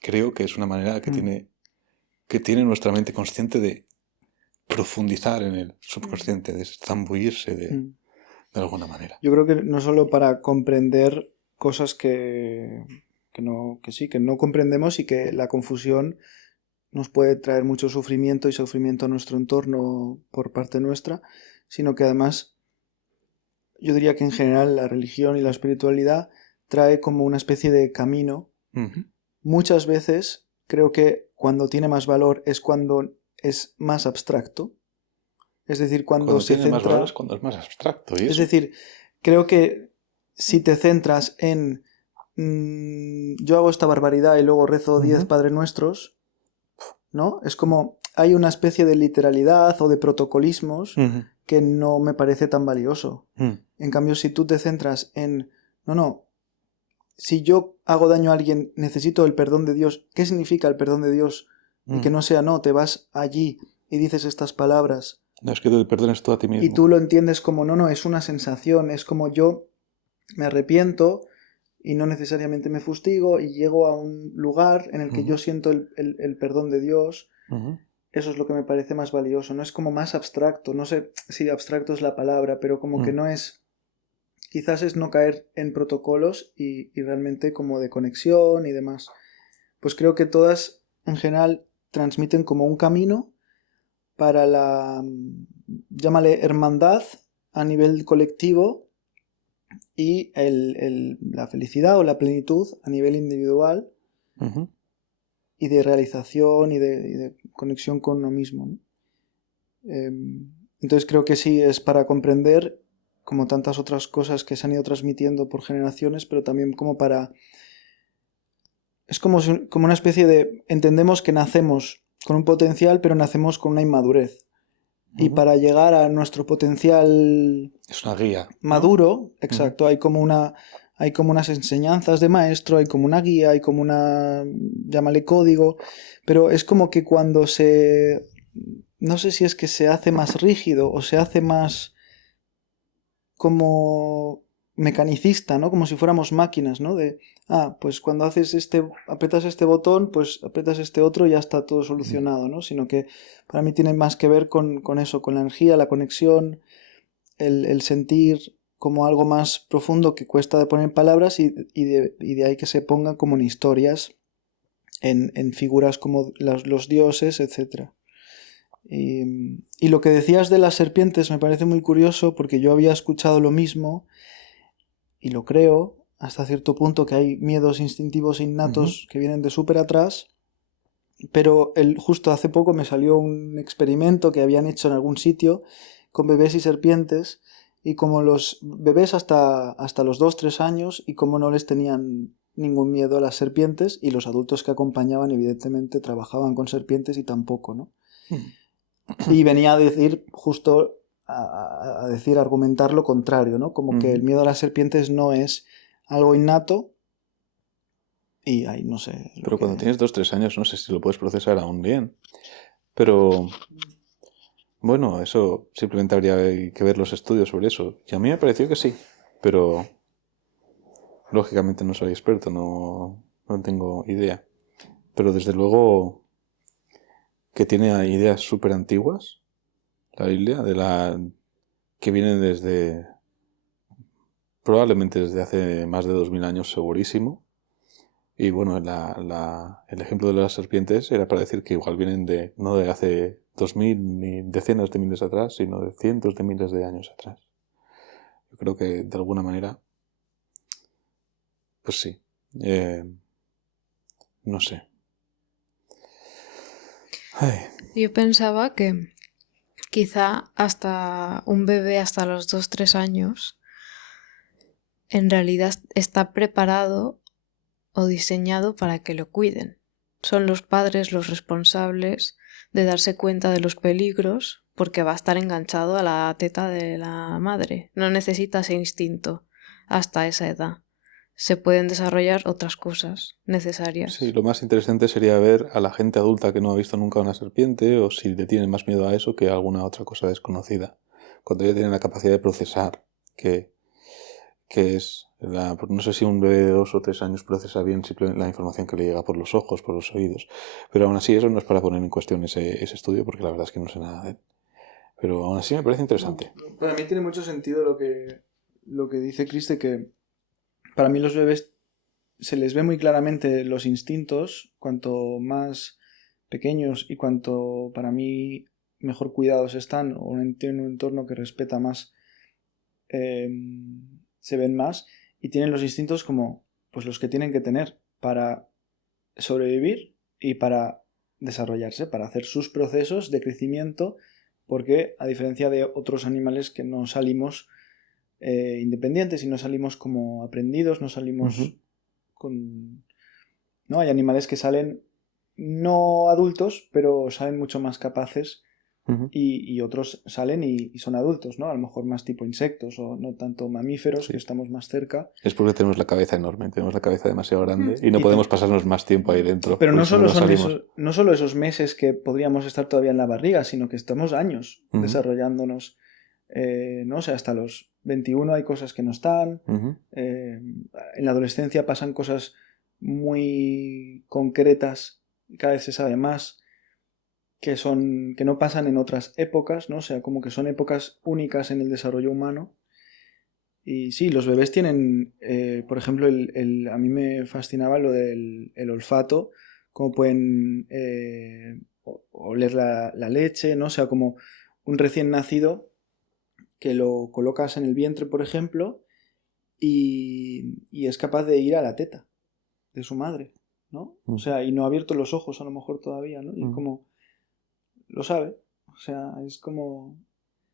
creo que es una manera que tiene nuestra mente consciente de profundizar en el subconsciente, de zambullirse de alguna manera. Yo creo que no solo para comprender cosas que no comprendemos, y que la confusión nos puede traer mucho sufrimiento y sufrimiento a nuestro entorno por parte nuestra, sino que además yo diría que en general la religión y la espiritualidad trae como una especie de camino. Muchas veces creo que cuando tiene más valor es cuando es más abstracto. Es decir, cuando se tiene centra... más valor es cuando es más abstracto. ¿Y es eso? decir, creo que si te centras en yo hago esta barbaridad y luego rezo 10 Padres Nuestros, ¿no? Es como hay una especie de literalidad o de protocolismos que no me parece tan valioso. En cambio, si tú te centras en no, si yo hago daño a alguien, necesito el perdón de Dios. ¿Qué significa el perdón de Dios? Y que no sea, te vas allí y dices estas palabras. No, es que te perdones tú a ti mismo. Y tú lo entiendes como, no, es una sensación, es como yo me arrepiento y no necesariamente me fustigo y llego a un lugar en el que yo siento el perdón de Dios. Eso es lo que me parece más valioso, no es como más abstracto, no sé si abstracto es la palabra, pero como que no es, quizás es no caer en protocolos y realmente como de conexión y demás. Pues creo que todas en general transmiten como un camino para la, llámale hermandad a nivel colectivo, y la felicidad o la plenitud a nivel individual, y de realización y de conexión con uno mismo, ¿no? Entonces creo que sí, es para comprender, como tantas otras cosas que se han ido transmitiendo por generaciones, pero también como para... Es como una especie de... Entendemos que nacemos con un potencial, pero nacemos con una inmadurez. Y para llegar a nuestro potencial... Es una guía, ¿no? Maduro, exacto. Hay como unas enseñanzas de maestro, hay como una guía, hay como llámale código, pero es como que cuando no sé si es que se hace más rígido o se hace más como mecanicista, ¿no? Como si fuéramos máquinas, ¿no? Pues cuando apretas este botón, pues apretas este otro y ya está todo solucionado, ¿no? Sino que para mí tiene más que ver con eso, con la energía, la conexión, el sentir como algo más profundo que cuesta de poner en palabras, y de ahí que se pongan como en historias, en figuras como los dioses, etc. Y lo que decías de las serpientes me parece muy curioso, porque yo había escuchado lo mismo y lo creo hasta cierto punto, que hay miedos instintivos innatos que vienen de súper atrás, pero justo hace poco me salió un experimento que habían hecho en algún sitio con bebés y serpientes, y como los bebés hasta los 2-3 años, y como no les tenían ningún miedo a las serpientes, y los adultos que acompañaban evidentemente trabajaban con serpientes y tampoco, ¿no? Y venía a decir justo argumentar lo contrario, ¿no? Como que el miedo a las serpientes no es algo innato, y ahí no sé. Pero cuando tienes 2-3 años no sé si lo puedes procesar aún bien. Pero bueno, eso simplemente habría que ver los estudios sobre eso. Y a mí me pareció que sí, pero lógicamente no soy experto, no tengo idea. Pero desde luego que tiene ideas súper antiguas, la Biblia, que vienen probablemente desde hace más de 2000 años, segurísimo. Y bueno, el ejemplo de las serpientes era para decir que igual vienen no de hace 2000 ni decenas de miles atrás, sino de cientos de miles de años atrás. Yo creo que de alguna manera, pues sí, no sé. Ay. Yo pensaba que quizá hasta un bebé hasta los 2-3 años en realidad está preparado o diseñado para que lo cuiden. Son los padres los responsables de darse cuenta de los peligros porque va a estar enganchado a la teta de la madre. No necesita ese instinto hasta esa edad. Se pueden desarrollar otras cosas necesarias. Sí, lo más interesante sería ver a la gente adulta que no ha visto nunca una serpiente o si le tienen más miedo a eso que a alguna otra cosa desconocida. Cuando ya tienen la capacidad de procesar que es no sé si un bebé de 2 o 3 años procesa bien la información que le llega por los ojos, por los oídos, pero aún así eso no es para poner en cuestión ese estudio porque la verdad es que no sé nada de él. Pero aún así me parece interesante. Para mí tiene mucho sentido lo que dice Criste, que para mí los bebés se les ve muy claramente los instintos, cuanto más pequeños y cuanto para mí mejor cuidados están o tienen un entorno que respeta más, se ven más y tienen los instintos como pues los que tienen que tener para sobrevivir y para desarrollarse, para hacer sus procesos de crecimiento, porque a diferencia de otros animales que no salimos independientes y no salimos como aprendidos, no salimos con... ¿no? Hay animales que salen no adultos, pero salen mucho más capaces y otros salen y son adultos, ¿no? A lo mejor más tipo insectos o no tanto mamíferos, que estamos más cerca. Es porque tenemos la cabeza enorme, tenemos la cabeza demasiado grande y no podemos pasarnos más tiempo ahí dentro. Pero no solo son no solo esos meses que podríamos estar todavía en la barriga, sino que estamos años desarrollándonos. ¿no? O sea, hasta los 21 hay cosas que no están. En la adolescencia pasan cosas muy concretas, cada vez se sabe más, que no pasan en otras épocas, ¿no? O sea, como que son épocas únicas en el desarrollo humano. Y sí, los bebés tienen, por ejemplo, a mí me fascinaba lo del el olfato, cómo pueden oler la leche, ¿no? O sea, como un recién nacido que lo colocas en el vientre, por ejemplo, y es capaz de ir a la teta de su madre, ¿no? O sea, y no ha abierto los ojos a lo mejor todavía, ¿no? Y como lo sabe, o sea, es como...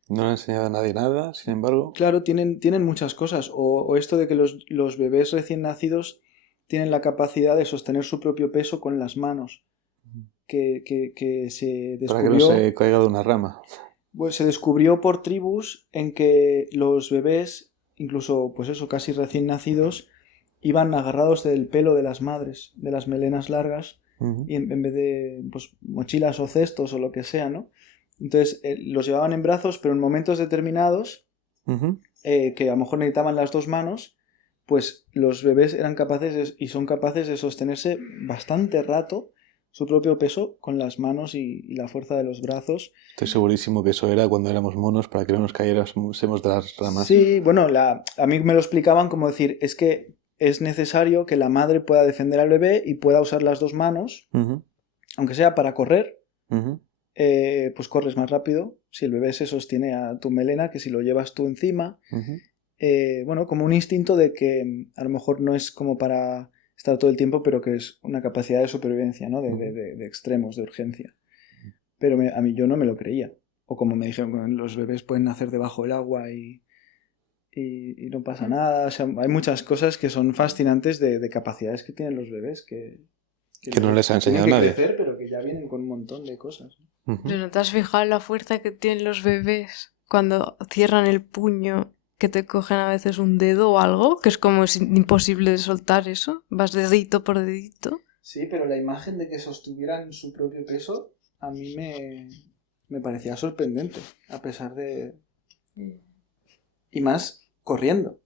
No le ha enseñado a nadie nada, sin embargo... Claro, tienen muchas cosas, o esto de que los bebés recién nacidos tienen la capacidad de sostener su propio peso con las manos, que se descubrió... Para que no se caiga de una rama. Pues se descubrió por tribus en que los bebés, incluso pues eso, casi recién nacidos, iban agarrados del pelo de las madres, de las melenas largas, y en vez de pues, mochilas o cestos o lo que sea, ¿no? Entonces los llevaban en brazos, pero en momentos determinados, que a lo mejor necesitaban las dos manos, pues los bebés eran capaces y son capaces de sostenerse bastante rato su propio peso con las manos y la fuerza de los brazos. Estoy segurísimo que eso era cuando éramos monos para que no nos cayéramos de las ramas. Sí, bueno, a mí me lo explicaban como decir, es que es necesario que la madre pueda defender al bebé y pueda usar las dos manos, aunque sea para correr, pues corres más rápido si el bebé se sostiene a tu melena que si lo llevas tú encima. Bueno, como un instinto de que a lo mejor no es como para estar todo el tiempo, pero que es una capacidad de supervivencia, ¿no? De extremos, de urgencia. Pero a mí yo no me lo creía. O como me dijeron, los bebés pueden nacer debajo del agua y no pasa nada. O sea, hay muchas cosas que son fascinantes de capacidades que tienen los bebés que no les ha enseñado que nadie. Crecer, pero que ya vienen con un montón de cosas. ¿Pero no te has fijado en la fuerza que tienen los bebés cuando cierran el puño, que te cogen a veces un dedo o algo? Que es como es imposible de soltar eso. Vas dedito por dedito. Sí, pero la imagen de que sostuvieran su propio peso a mí me parecía sorprendente, a pesar de... Y más corriendo.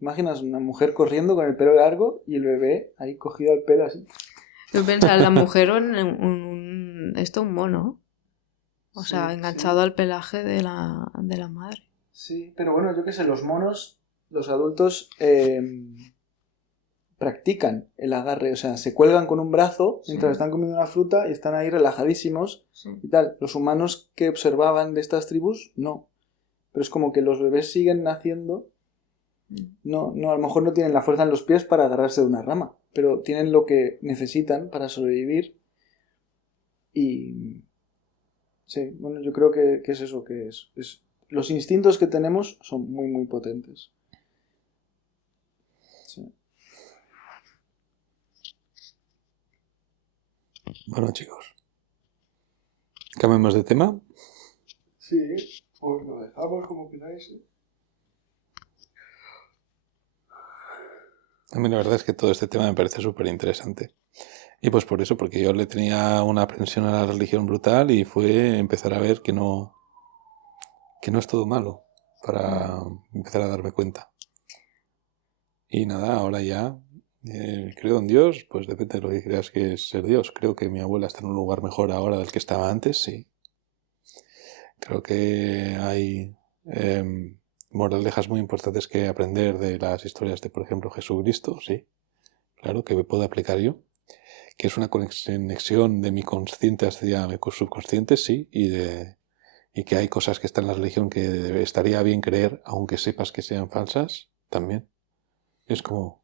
¿Imaginas una mujer corriendo con el pelo largo y el bebé ahí cogido al pelo así? Yo pensaba en la mujer o en un mono. O sea, enganchado al pelaje de la madre. Sí, pero bueno, yo qué sé, los monos, los adultos practican el agarre, o sea, se cuelgan con un brazo mientras están comiendo una fruta y están ahí relajadísimos y tal. Los humanos que observaban de estas tribus, no. Pero es como que los bebés siguen naciendo. No, a lo mejor no tienen la fuerza en los pies para agarrarse de una rama, pero tienen lo que necesitan para sobrevivir y Sí, bueno, yo creo que es eso, que es... Los instintos que tenemos son muy, muy potentes. Sí. Bueno, chicos, cambiamos de tema. Sí, pues lo dejamos como queráis. A mí la verdad es que todo este tema me parece súper interesante. Y pues por eso, porque yo le tenía una aprensión a la religión brutal y fue empezar a ver que no es todo malo, para empezar a darme cuenta. Y nada, ahora ya creo en Dios, pues depende de lo que creas que es ser Dios. Creo que mi abuela está en un lugar mejor ahora del que estaba antes, sí. Creo que hay moralejas muy importantes que aprender de las historias de, por ejemplo, Jesucristo, sí. Claro, que me puedo aplicar yo. Que es una conexión de mi consciente hacia mi subconsciente, sí, y que hay cosas que están en la religión que estaría bien creer, aunque sepas que sean falsas, también. Es como,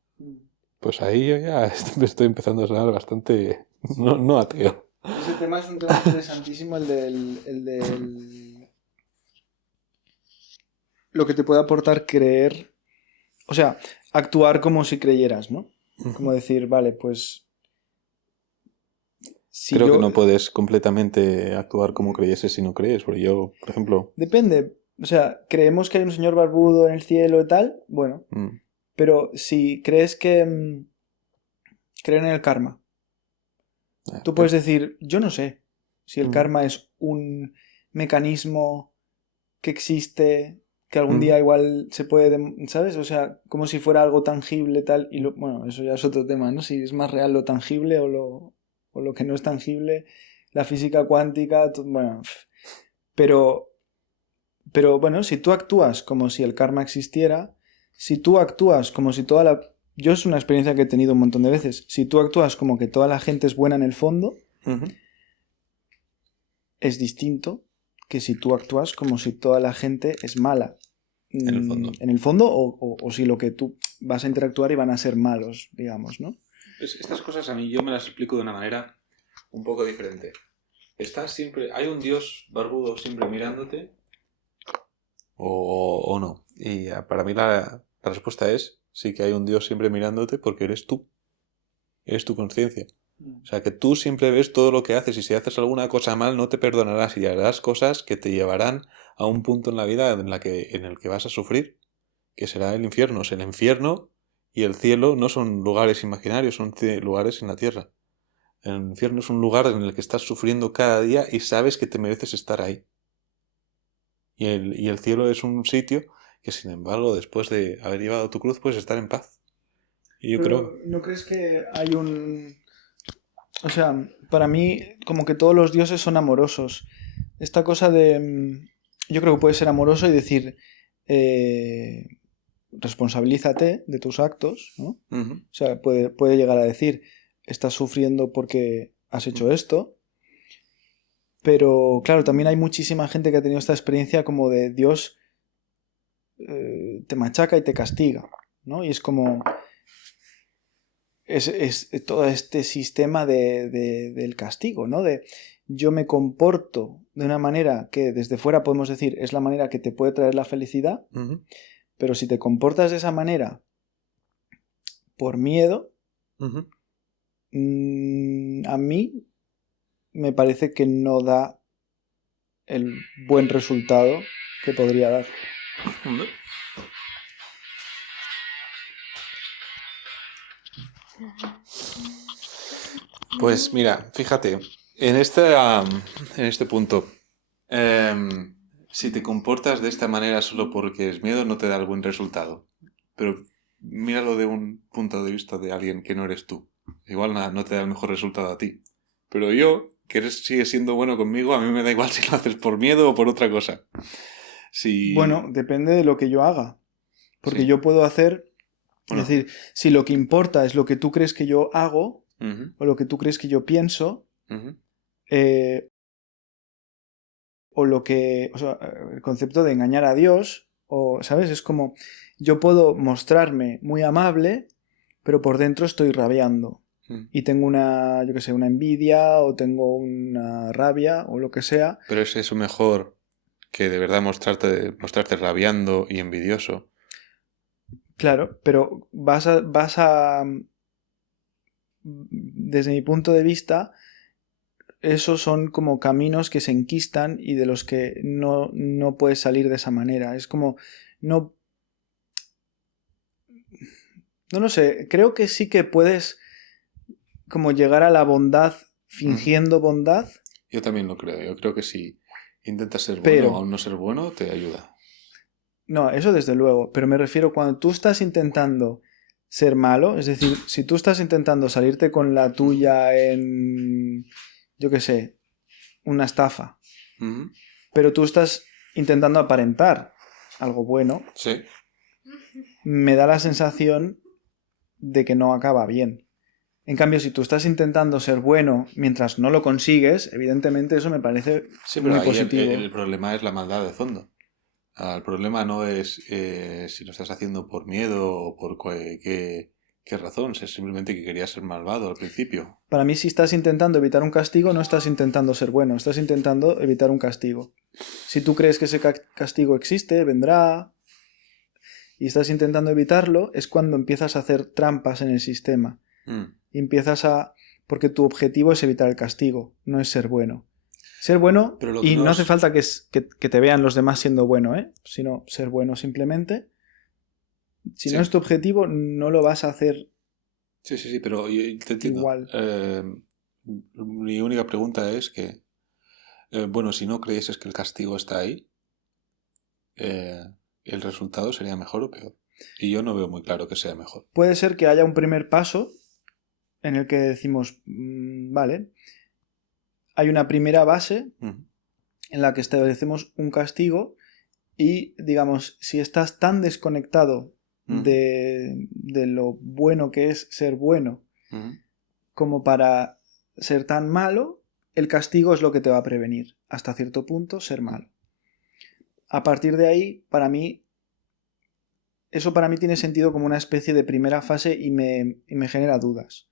pues ahí yo ya me estoy empezando a sonar bastante no ateo. Ese tema es un tema interesantísimo, el del... Lo que te puede aportar creer, o sea, actuar como si creyeras, ¿no? Como decir, vale, pues... Si Creo yo... que no puedes completamente actuar como creyese si no crees, porque yo, por ejemplo... Depende, o sea, creemos que hay un señor barbudo en el cielo y tal, bueno, pero si crees que... creen en el karma. Tú puedes decir, yo no sé si el karma es un mecanismo que existe, que algún día igual se puede, ¿sabes? O sea, como si fuera algo tangible tal, y bueno, eso ya es otro tema, ¿no? Si es más real lo tangible o lo que no es tangible, la física cuántica, bueno, pero bueno, si tú actúas como si el karma existiera, si tú actúas como si toda la... Yo es una experiencia que he tenido un montón de veces. Si tú actúas como que toda la gente es buena en el fondo, es distinto que si tú actúas como si toda la gente es mala. En el fondo. En el fondo, o si lo que tú vas a interactuar y van a ser malos, digamos, ¿no? Pues estas cosas a mí yo me las explico de una manera un poco diferente. Hay un dios barbudo siempre mirándote o no. Y para mí la respuesta es sí que hay un dios siempre mirándote porque eres tú. Eres tu conciencia. O sea, que tú siempre ves todo lo que haces y si haces alguna cosa mal no te perdonarás y harás cosas que te llevarán a un punto en la vida en el que vas a sufrir, que será el infierno. O sea, el infierno y el cielo no son lugares imaginarios, son lugares en la tierra. El infierno es un lugar en el que estás sufriendo cada día y sabes que te mereces estar ahí. Y el cielo es un sitio que, sin embargo, después de haber llevado tu cruz, puedes estar en paz. Y yo creo... ¿No crees que hay un... O sea, para mí, como que todos los dioses son amorosos. Esta cosa de... Yo creo que puedes ser amoroso y decir... responsabilízate de tus actos, ¿no? O sea, puede llegar a decir, estás sufriendo porque has hecho esto, pero claro, también hay muchísima gente que ha tenido esta experiencia como de Dios te machaca y te castiga, ¿no? Y es como... Es todo este sistema del castigo, ¿no? De yo me comporto de una manera que desde fuera podemos decir es la manera que te puede traer la felicidad, pero si te comportas de esa manera por miedo, a mí me parece que no da el buen resultado que podría dar. Pues mira, fíjate, en este punto, si te comportas de esta manera solo porque es miedo, no te da el buen resultado. Pero míralo de un punto de vista de alguien que no eres tú. Igual no te da el mejor resultado a ti. Pero yo, que sigues siendo bueno conmigo, a mí me da igual si lo haces por miedo o por otra cosa. Bueno, depende de lo que yo haga. Porque Sí. yo puedo hacer... Es decir, si lo que importa es lo que tú crees que yo hago, o lo que tú crees que yo pienso, o lo que... O sea, el concepto de engañar a Dios, o, ¿sabes? Es como... Yo puedo mostrarme muy amable, pero por dentro estoy rabiando. y tengo una, yo qué sé, una envidia o tengo una rabia o lo que sea. Pero es eso mejor que de verdad mostrarte rabiando y envidioso. Claro, pero desde mi punto de vista, esos son como caminos que se enquistan y de los que no puedes salir de esa manera. Es como, no lo sé, creo que sí que puedes como llegar a la bondad fingiendo bondad. Yo también lo creo. Yo creo que si intentas ser Pero, bueno o no ser bueno, te ayuda. no, eso desde luego, pero me refiero cuando tú estás intentando ser malo, es decir, si tú estás intentando salirte con la tuya en, yo qué sé, una estafa, pero tú estás intentando aparentar algo bueno, Sí. me da la sensación de que no acaba bien. En cambio, si tú estás intentando ser bueno mientras no lo consigues, evidentemente eso me parece Sí, pero muy ahí positivo. el problema es la maldad de fondo. El problema no es si lo estás haciendo por miedo o por qué razón, es simplemente que querías ser malvado al principio. Para mí, si estás intentando evitar un castigo, no estás intentando ser bueno, estás intentando evitar un castigo. Si tú crees que ese castigo existe, vendrá, y estás intentando evitarlo, es cuando empiezas a hacer trampas en el sistema. Y empiezas a... Porque tu objetivo es evitar el castigo, no es ser bueno. Ser bueno, y no hace falta que te vean los demás siendo bueno, sino ser bueno simplemente. Si no es tu objetivo, no lo vas a hacer. Sí, pero yo te entiendo. Igual. Mi única pregunta es que, bueno, si no creyeses que el castigo está ahí, el resultado sería mejor o peor. Y yo no veo muy claro que sea mejor. Puede ser que haya un primer paso en el que decimos, vale, hay una primera base en la que establecemos un castigo y, digamos, si estás tan desconectado de lo bueno que es ser bueno como para ser tan malo, el castigo es lo que te va a prevenir, hasta cierto punto, ser malo. A partir de ahí, eso para mí tiene sentido como una especie de primera fase y me genera dudas.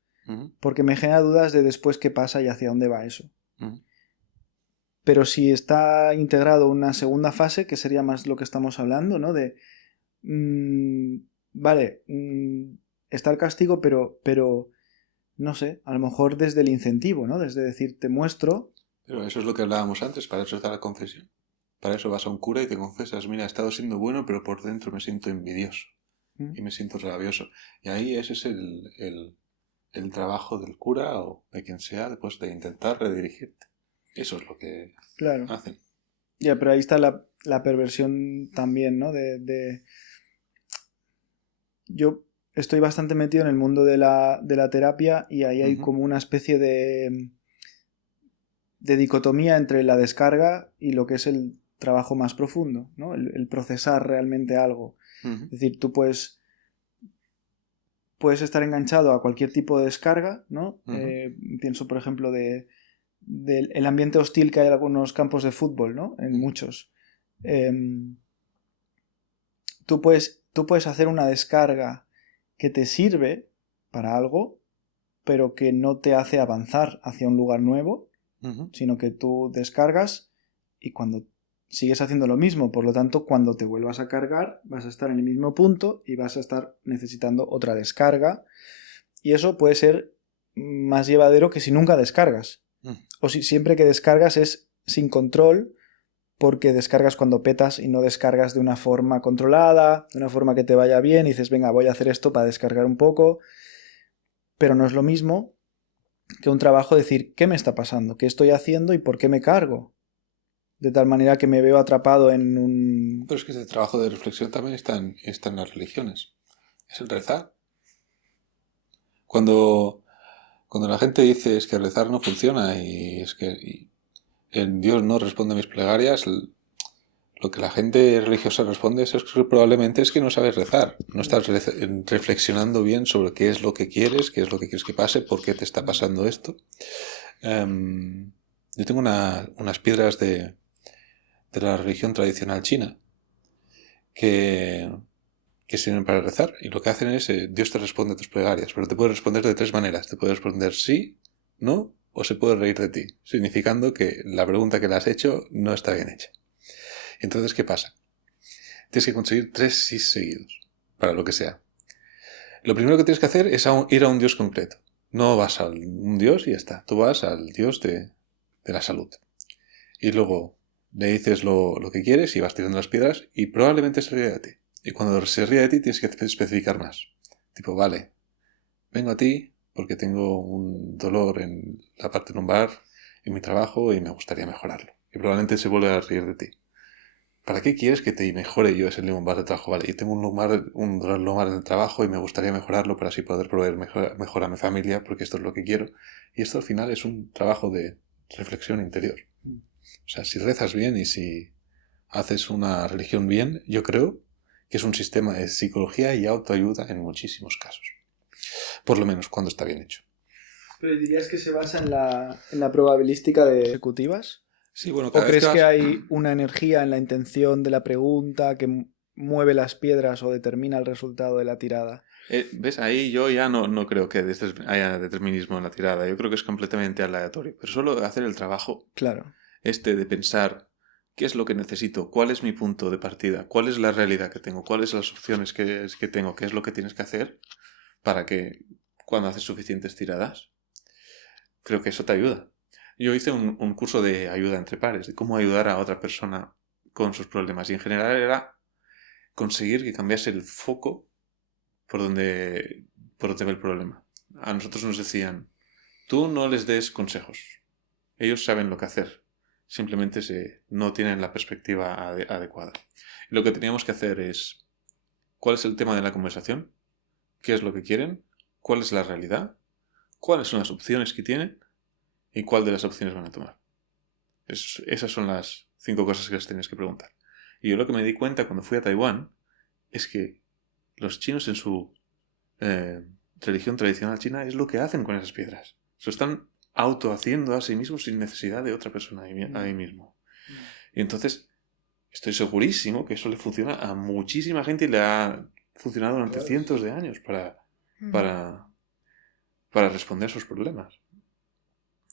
Porque me genera dudas de después qué pasa y hacia dónde va eso. Pero si está integrado una segunda fase, que sería más lo que estamos hablando, ¿no? De, vale, está el castigo, pero no sé, a lo mejor desde el incentivo, ¿no? Desde decir, te muestro. Pero eso es lo que hablábamos antes, para eso está la confesión. Para eso vas a un cura y te confesas, mira, he estado siendo bueno, pero por dentro me siento envidioso y me siento rabioso. Y ahí ese es el trabajo del cura o de quien sea, después de intentar redirigirte. Eso es lo que hacen. Ya, pero ahí está la perversión también, ¿no? Yo estoy bastante metido en el mundo de la terapia y ahí hay como una especie de dicotomía entre la descarga y lo que es el trabajo más profundo, ¿no? El procesar realmente algo. Es decir, tú puedes estar enganchado a cualquier tipo de descarga, ¿no? Pienso, por ejemplo, del ambiente hostil que hay en algunos campos de fútbol, ¿no? En muchos. Tú puedes hacer una descarga que te sirve para algo, pero que no te hace avanzar hacia un lugar nuevo, sino que tú descargas y cuando sigues haciendo lo mismo, por lo tanto, cuando te vuelvas a cargar, vas a estar en el mismo punto y vas a estar necesitando otra descarga. Y eso puede ser más llevadero que si nunca descargas. O si siempre que descargas es sin control, porque descargas cuando petas y no descargas de una forma controlada, de una forma que te vaya bien y dices, venga, voy a hacer esto para descargar un poco. Pero no es lo mismo que un trabajo decir, ¿qué me está pasando? ¿Qué estoy haciendo y por qué me cargo? De tal manera que me veo atrapado en un... Pero es que este trabajo de reflexión también está en las religiones. Es el rezar. Cuando la gente dice es que rezar no funciona y es que Dios no responde a mis plegarias, lo que la gente religiosa responde es que probablemente es que no sabes rezar. No estás reflexionando bien sobre qué es lo que quieres que pase, por qué te está pasando esto. Yo tengo unas piedras de la religión tradicional china que que sirven para rezar, y lo que hacen es, Dios te responde a tus plegarias, pero te puede responder de 3 maneras. Te puede responder sí, no, o se puede reír de ti, significando que la pregunta que le has hecho no está bien hecha. Entonces, ¿qué pasa? Tienes que conseguir 3 sí seguidos, para lo que sea. Lo primero que tienes que hacer es ir a un Dios concreto. No vas a un Dios y ya está. Tú vas al Dios de la salud. Y luego le dices lo que quieres y vas tirando las piedras y probablemente se ríe de ti. Y cuando se ríe de ti tienes que especificar más. Tipo, vale, vengo a ti porque tengo un dolor en la parte lumbar en mi trabajo y me gustaría mejorarlo. Y probablemente se vuelva a reír de ti. ¿Para qué quieres que te mejore yo ese lumbar de trabajo? Vale, yo tengo un dolor lumbar en el trabajo y me gustaría mejorarlo para así poder proveer mejor a mi familia, porque esto es lo que quiero. Y esto al final es un trabajo de reflexión interior. O sea, si rezas bien y si haces una religión bien, yo creo que es un sistema de psicología y autoayuda en muchísimos casos. Por lo menos cuando está bien hecho. ¿Pero dirías que se basa en la probabilística de ejecutivas? Sí, bueno, ¿O crees que hay una energía en la intención de la pregunta que mueve las piedras o determina el resultado de la tirada? ¿Ves? Ahí yo ya no creo que haya determinismo en la tirada. Yo creo que es completamente aleatorio. Pero solo hacer el trabajo Claro. de pensar qué es lo que necesito, cuál es mi punto de partida, cuál es la realidad que tengo, cuáles son las opciones que tengo, qué es lo que tienes que hacer para que cuando haces suficientes tiradas, creo que eso te ayuda. Yo hice un curso de ayuda entre pares, de cómo ayudar a otra persona con sus problemas. Y en general era conseguir que cambiase el foco por donde ve el problema. A nosotros nos decían, tú no les des consejos. Ellos saben lo que hacer. Simplemente no tienen la perspectiva adecuada. Y lo que teníamos que hacer es, ¿cuál es el tema de la conversación? ¿Qué es lo que quieren? ¿Cuál es la realidad? ¿Cuáles son las opciones que tienen? ¿Y cuál de las opciones van a tomar? Esas son las 5 cosas que les tenías que preguntar. Y yo lo que me di cuenta cuando fui a Taiwán es que los chinos en su religión tradicional china es lo que hacen con esas piedras. Se están autohaciendo a sí mismos sin necesidad de otra persona ahí mismo. Y entonces estoy segurísimo que eso le funciona a muchísima gente y le ha funcionado durante cientos de años para responder a sus problemas.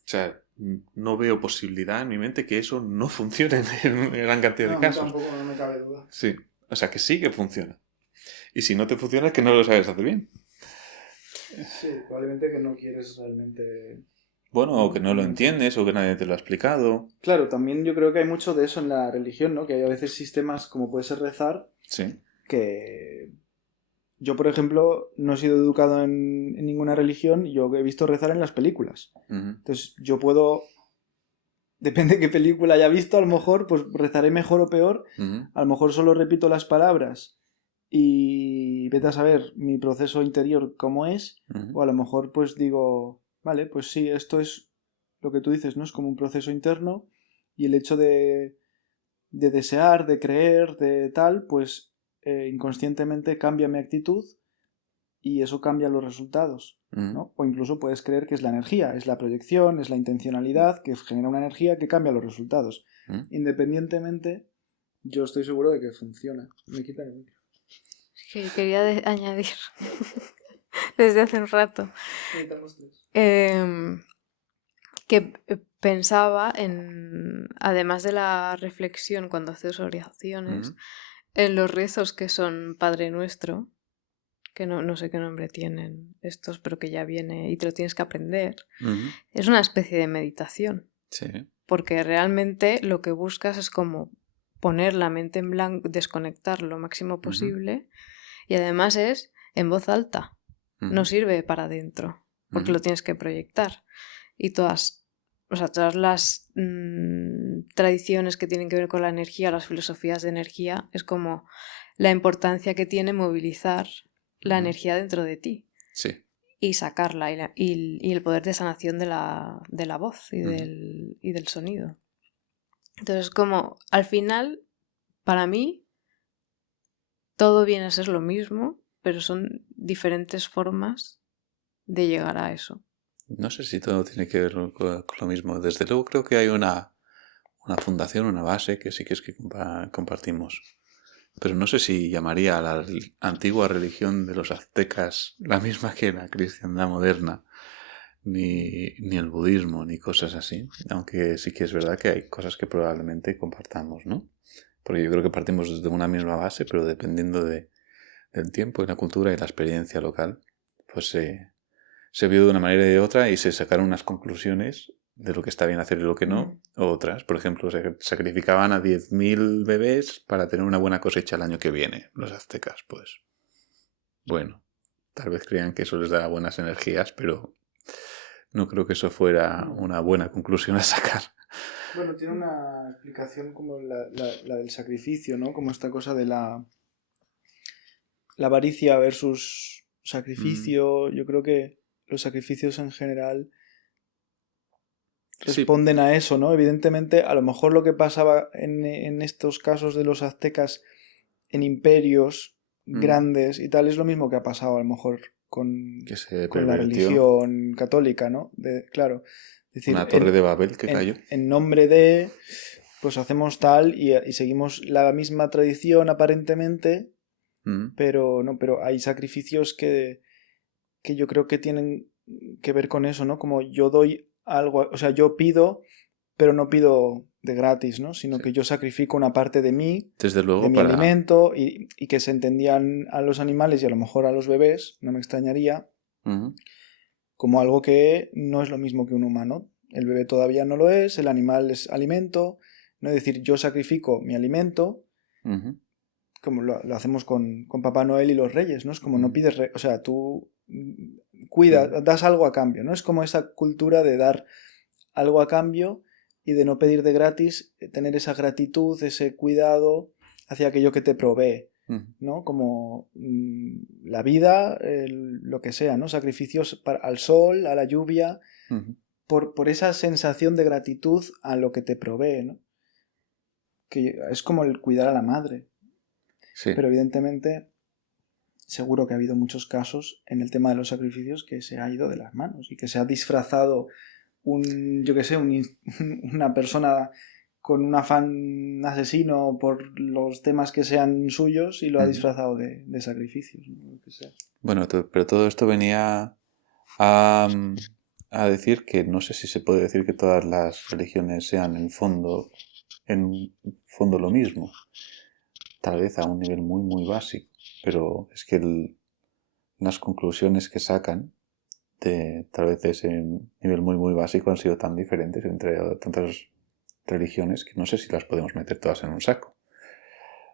O sea, no veo posibilidad en mi mente que eso no funcione en gran cantidad de casos. Tampoco, no me cabe duda. Sí, o sea que sí que funciona. Y si no te funciona es que no lo sabes hacer bien. Sí, probablemente que no quieres realmente... Bueno, o que no lo entiendes, o que nadie te lo ha explicado. Claro, también yo creo que hay mucho de eso en la religión, ¿no? Que hay a veces sistemas como puede ser rezar, Sí. que... Yo, por ejemplo, no he sido educado en ninguna religión y yo he visto rezar en las películas. Entonces, yo puedo... Depende de qué película haya visto, a lo mejor pues rezaré mejor o peor. A lo mejor solo repito las palabras y vete a saber mi proceso interior cómo es. O a lo mejor pues digo, vale, pues sí, esto es lo que tú dices, ¿no? Es como un proceso interno y el hecho de desear, de creer, de tal, pues inconscientemente cambia mi actitud y eso cambia los resultados, ¿no? O incluso puedes creer que es la energía, es la proyección, es la intencionalidad que genera una energía que cambia los resultados. Independientemente, yo estoy seguro de que funciona. Me quitan el micro. Que quería añadir desde hace un rato que pensaba en, además de la reflexión cuando haces oraciones, en los rezos que son Padre Nuestro, que no sé qué nombre tienen estos, pero que ya viene y te lo tienes que aprender. Es una especie de meditación. Sí. Porque realmente lo que buscas es como poner la mente en blanco, desconectar lo máximo posible y además es en voz alta. No sirve para adentro porque lo tienes que proyectar. Y todas las tradiciones que tienen que ver con la energía, las filosofías de energía, es como la importancia que tiene movilizar la energía dentro de ti. Sí. Y sacarla y el poder de sanación de la voz y del sonido. Entonces, como al final, para mí, todo viene a ser lo mismo, pero son diferentes formas de llegar a eso. No sé si todo tiene que ver con lo mismo. Desde luego creo que hay una fundación, una base que sí que es que compartimos. pero no sé si llamaría a la antigua religión de los aztecas la misma que la cristiandad moderna, ni el budismo, ni cosas así. Aunque sí que es verdad que hay cosas que probablemente compartamos, ¿no? Porque yo creo que partimos desde una misma base, pero dependiendo del tiempo y la cultura y la experiencia local, pues se vio de una manera y de otra y se sacaron unas conclusiones de lo que está bien hacer y lo que no, o otras. Por ejemplo, se sacrificaban a 10.000 bebés para tener una buena cosecha el año que viene, los aztecas, pues. Bueno, tal vez creían que eso les daba buenas energías, pero no creo que eso fuera una buena conclusión a sacar. Bueno, tiene una explicación como la del sacrificio, ¿no? Como esta cosa de la avaricia versus sacrificio. Yo creo que los sacrificios en general responden a eso, ¿no? Evidentemente, a lo mejor lo que pasaba en estos casos de los aztecas en imperios grandes y tal es lo mismo que ha pasado a lo mejor con la religión católica, ¿no? Claro. Es decir, una torre de Babel que cayó. En nombre de, pues hacemos tal y seguimos la misma tradición aparentemente, pero hay sacrificios que yo creo que tienen que ver con eso, ¿no? Como yo doy algo, o sea, yo pido, pero no pido de gratis, ¿no? Sino que yo sacrifico una parte de mí, desde luego, de mi alimento, y que se entendían a los animales y a lo mejor a los bebés, no me extrañaría, como algo que no es lo mismo que un humano. El bebé todavía no lo es, el animal es alimento, ¿no? Es decir, yo sacrifico mi alimento, como lo hacemos con Papá Noel y los Reyes, ¿no? Es como no pides, o sea, tú cuidas, das algo a cambio, ¿no? Es como esa cultura de dar algo a cambio y de no pedir de gratis, tener esa gratitud, ese cuidado hacia aquello que te provee, ¿no? Como la vida, lo que sea, ¿no? Sacrificios al sol, a la lluvia, por esa sensación de gratitud a lo que te provee, ¿no? Que es como el cuidar a la madre. Sí. Pero evidentemente seguro que ha habido muchos casos en el tema de los sacrificios que se ha ido de las manos y que se ha disfrazado una persona con un afán asesino por los temas que sean suyos y lo ha disfrazado de sacrificios, ¿no? Lo que sea. Bueno, pero todo esto venía a decir que no sé si se puede decir que todas las religiones sean en fondo lo mismo, tal vez a un nivel muy muy básico, pero es que las conclusiones que sacan tal vez de ese nivel muy muy básico han sido tan diferentes entre tantas religiones que no sé si las podemos meter todas en un saco.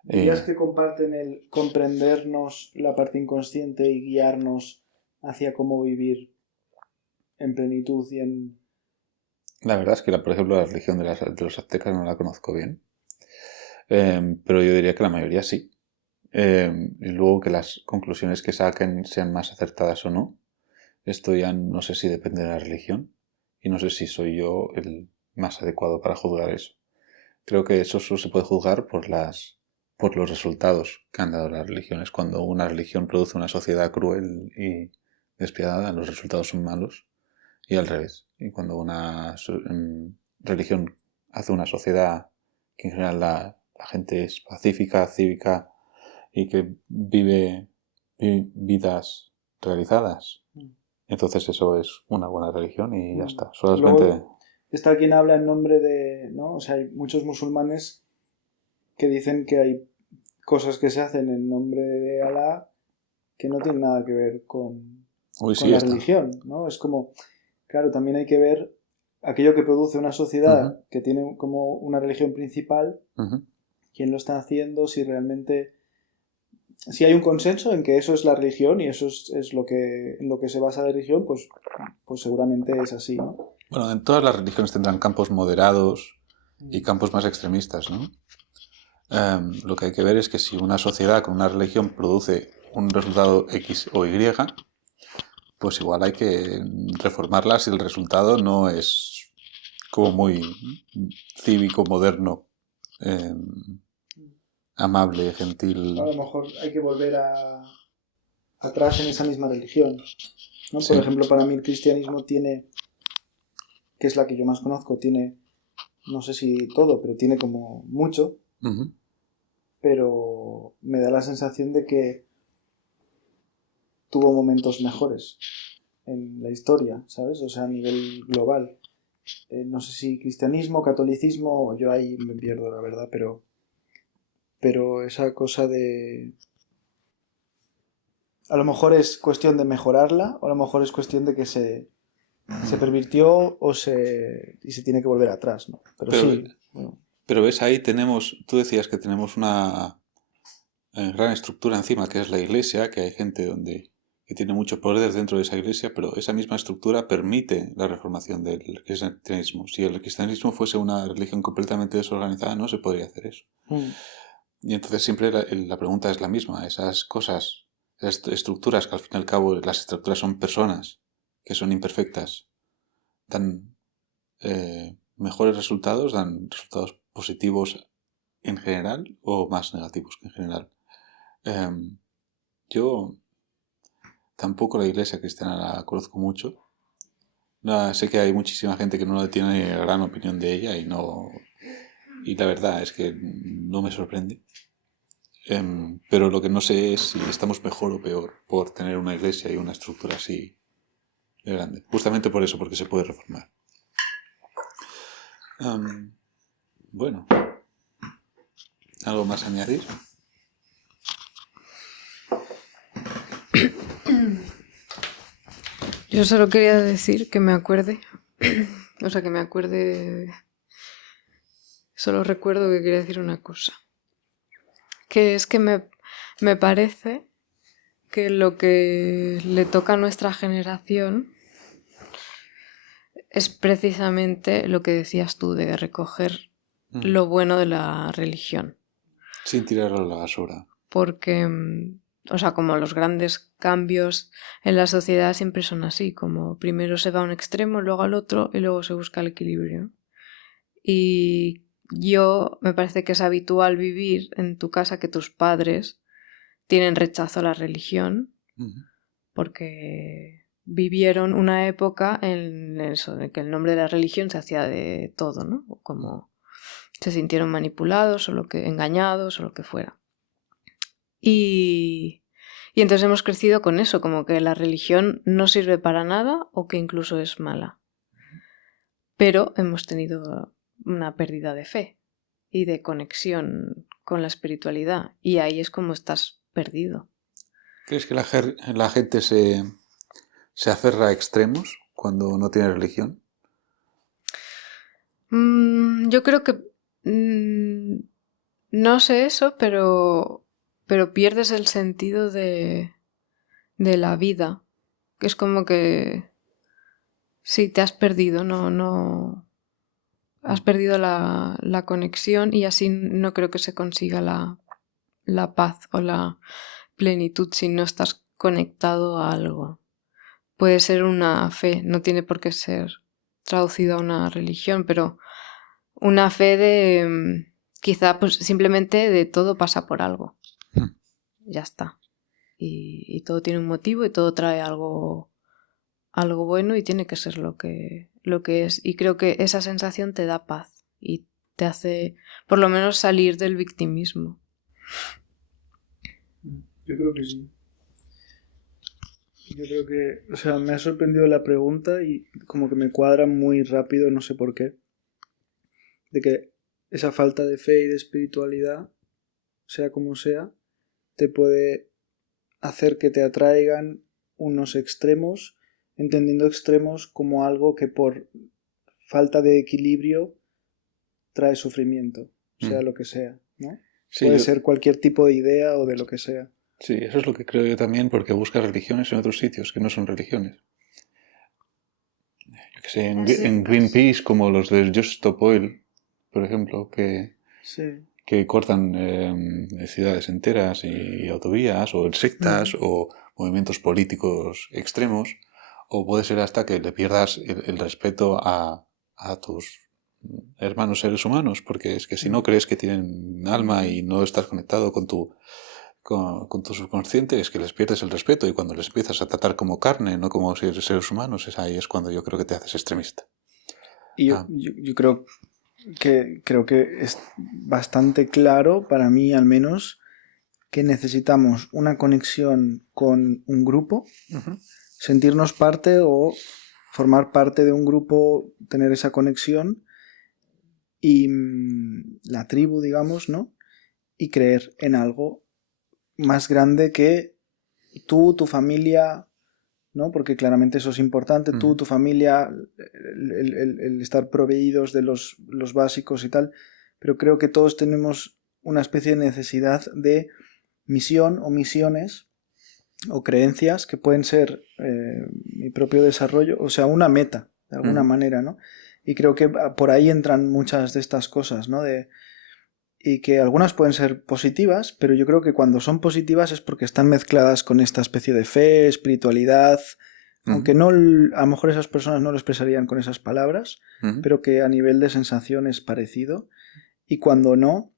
¿Dirías que comparten el comprendernos la parte inconsciente y guiarnos hacia cómo vivir en plenitud y en... La verdad es que, por ejemplo, la religión de los aztecas no la conozco bien, pero yo diría que la mayoría sí. Y luego que las conclusiones que saquen sean más acertadas o no, esto ya no sé si depende de la religión y no sé si soy yo el más adecuado para juzgar eso. Creo que eso solo se puede juzgar por los resultados que han dado las religiones. Cuando una religión produce una sociedad cruel y despiadada, los resultados son malos, y al revés. Y cuando una religión hace una sociedad que en general la gente es pacífica, cívica y que vive vidas realizadas, entonces eso es una buena religión y ya está. Solamente... Luego está quien habla en nombre de... ¿no? O sea, hay muchos musulmanes que dicen que hay cosas que se hacen en nombre de Alá que no tienen nada que ver con la religión, ¿no? Es como, claro, también hay que ver aquello que produce una sociedad que tiene como una religión principal, quién lo está haciendo, si realmente... Si hay un consenso en que eso es la religión y eso es en lo que se basa la religión, pues seguramente es así, ¿no? Bueno, en todas las religiones tendrán campos moderados y campos más extremistas, ¿no? Lo que hay que ver es que si una sociedad con una religión produce un resultado X o Y, pues igual hay que reformarla si el resultado no es como muy cívico, moderno, amable, gentil. A lo mejor hay que volver atrás en esa misma religión, ¿no? Por ejemplo, para mí el cristianismo tiene, que es la que yo más conozco, tiene, no sé si todo, pero tiene como mucho. pero me da la sensación de que tuvo momentos mejores en la historia, ¿sabes? O sea, a nivel global. No sé si cristianismo, catolicismo, yo ahí me pierdo, la verdad, pero esa cosa de... A lo mejor es cuestión de mejorarla, o a lo mejor es cuestión de que se pervirtió y se tiene que volver atrás, ¿no? Pero sí. Bueno. Pero ves, ahí tú decías que tenemos una gran estructura encima, que es la iglesia, que hay gente que tiene mucho poder dentro de esa iglesia, pero esa misma estructura permite la reformación del cristianismo. Si el cristianismo fuese una religión completamente desorganizada, no se podría hacer eso. Y entonces siempre la pregunta es la misma. Esas cosas, esas estructuras, que al fin y al cabo las estructuras son personas, que son imperfectas, dan mejores resultados, dan resultados positivos en general o más negativos que en general. Yo tampoco la iglesia cristiana la conozco mucho. No, sé que hay muchísima gente que no tiene gran opinión de ella y la verdad es que no me sorprende. Pero lo que no sé es si estamos mejor o peor por tener una iglesia y una estructura así de grande. Justamente por eso, porque se puede reformar. Bueno, ¿algo más a añadir? Yo solo quería decir que me acuerde. O sea, que me acuerde. Solo recuerdo que quería decir una cosa. Que es que me parece que lo que le toca a nuestra generación es precisamente lo que decías tú, de recoger lo bueno de la religión. Sin tirarlo a la basura. Porque, o sea, como los grandes cambios en la sociedad siempre son así, como primero se va a un extremo, luego al otro y luego se busca el equilibrio. Y me parece que es habitual vivir en tu casa que tus padres tienen rechazo a la religión porque vivieron una época en que el nombre de la religión se hacía de todo, ¿no? Como se sintieron manipulados o engañados o lo que fuera. Y entonces hemos crecido con eso, como que la religión no sirve para nada o que incluso es mala. Pero hemos tenido una pérdida de fe y de conexión con la espiritualidad. Y ahí es como estás perdido. ¿Crees que la gente se aferra a extremos cuando no tiene religión? Yo creo que... no sé eso, pero pierdes el sentido de la vida. Que es como que... sí, te has perdido, no has perdido la conexión y así no creo que se consiga la paz o la plenitud si no estás conectado a algo. Puede ser una fe, no tiene por qué ser traducido a una religión, pero una fe de quizá pues simplemente de todo pasa por algo. Ya está. Y todo tiene un motivo y todo trae algo bueno y tiene que ser lo que es. Y creo que esa sensación te da paz y te hace por lo menos salir del victimismo. Yo creo que sí. Yo creo que, o sea, me ha sorprendido la pregunta y como que me cuadra muy rápido, no sé por qué, de que esa falta de fe y de espiritualidad, sea como sea, te puede hacer que te atraigan unos extremos, entendiendo extremos como algo que por falta de equilibrio trae sufrimiento, sea lo que sea, ¿no? Sí, puede ser cualquier tipo de idea o de lo que sea. Sí, eso es lo que creo yo también, porque buscas religiones en otros sitios que no son religiones. Yo que sé, en Greenpeace, como los de Just Stop Oil, por ejemplo, que cortan ciudades enteras y autovías, o sectas, o movimientos políticos extremos, o puede ser hasta que le pierdas el respeto a tus hermanos seres humanos, porque es que si no crees que tienen alma y no estás conectado con tu subconsciente, es que les pierdes el respeto, y cuando les empiezas a tratar como carne, no como seres humanos, ahí es cuando yo creo que te haces extremista. Y yo creo que creo que es bastante claro, para mí al menos, que necesitamos una conexión con un grupo, sentirnos parte o formar parte de un grupo, tener esa conexión y la tribu, digamos, ¿no? Y creer en algo más grande que tú, tu familia, ¿no? Porque claramente eso es importante, tú, tu familia, el estar proveídos de los básicos y tal, pero creo que todos tenemos una especie de necesidad de misión o misiones o creencias que pueden ser mi propio desarrollo, o sea, una meta, de alguna manera, ¿no? Y creo que por ahí entran muchas de estas cosas, ¿no? Y que algunas pueden ser positivas, pero yo creo que cuando son positivas es porque están mezcladas con esta especie de fe, espiritualidad, aunque no, a lo mejor esas personas no lo expresarían con esas palabras, pero que a nivel de sensación es parecido. Y cuando no,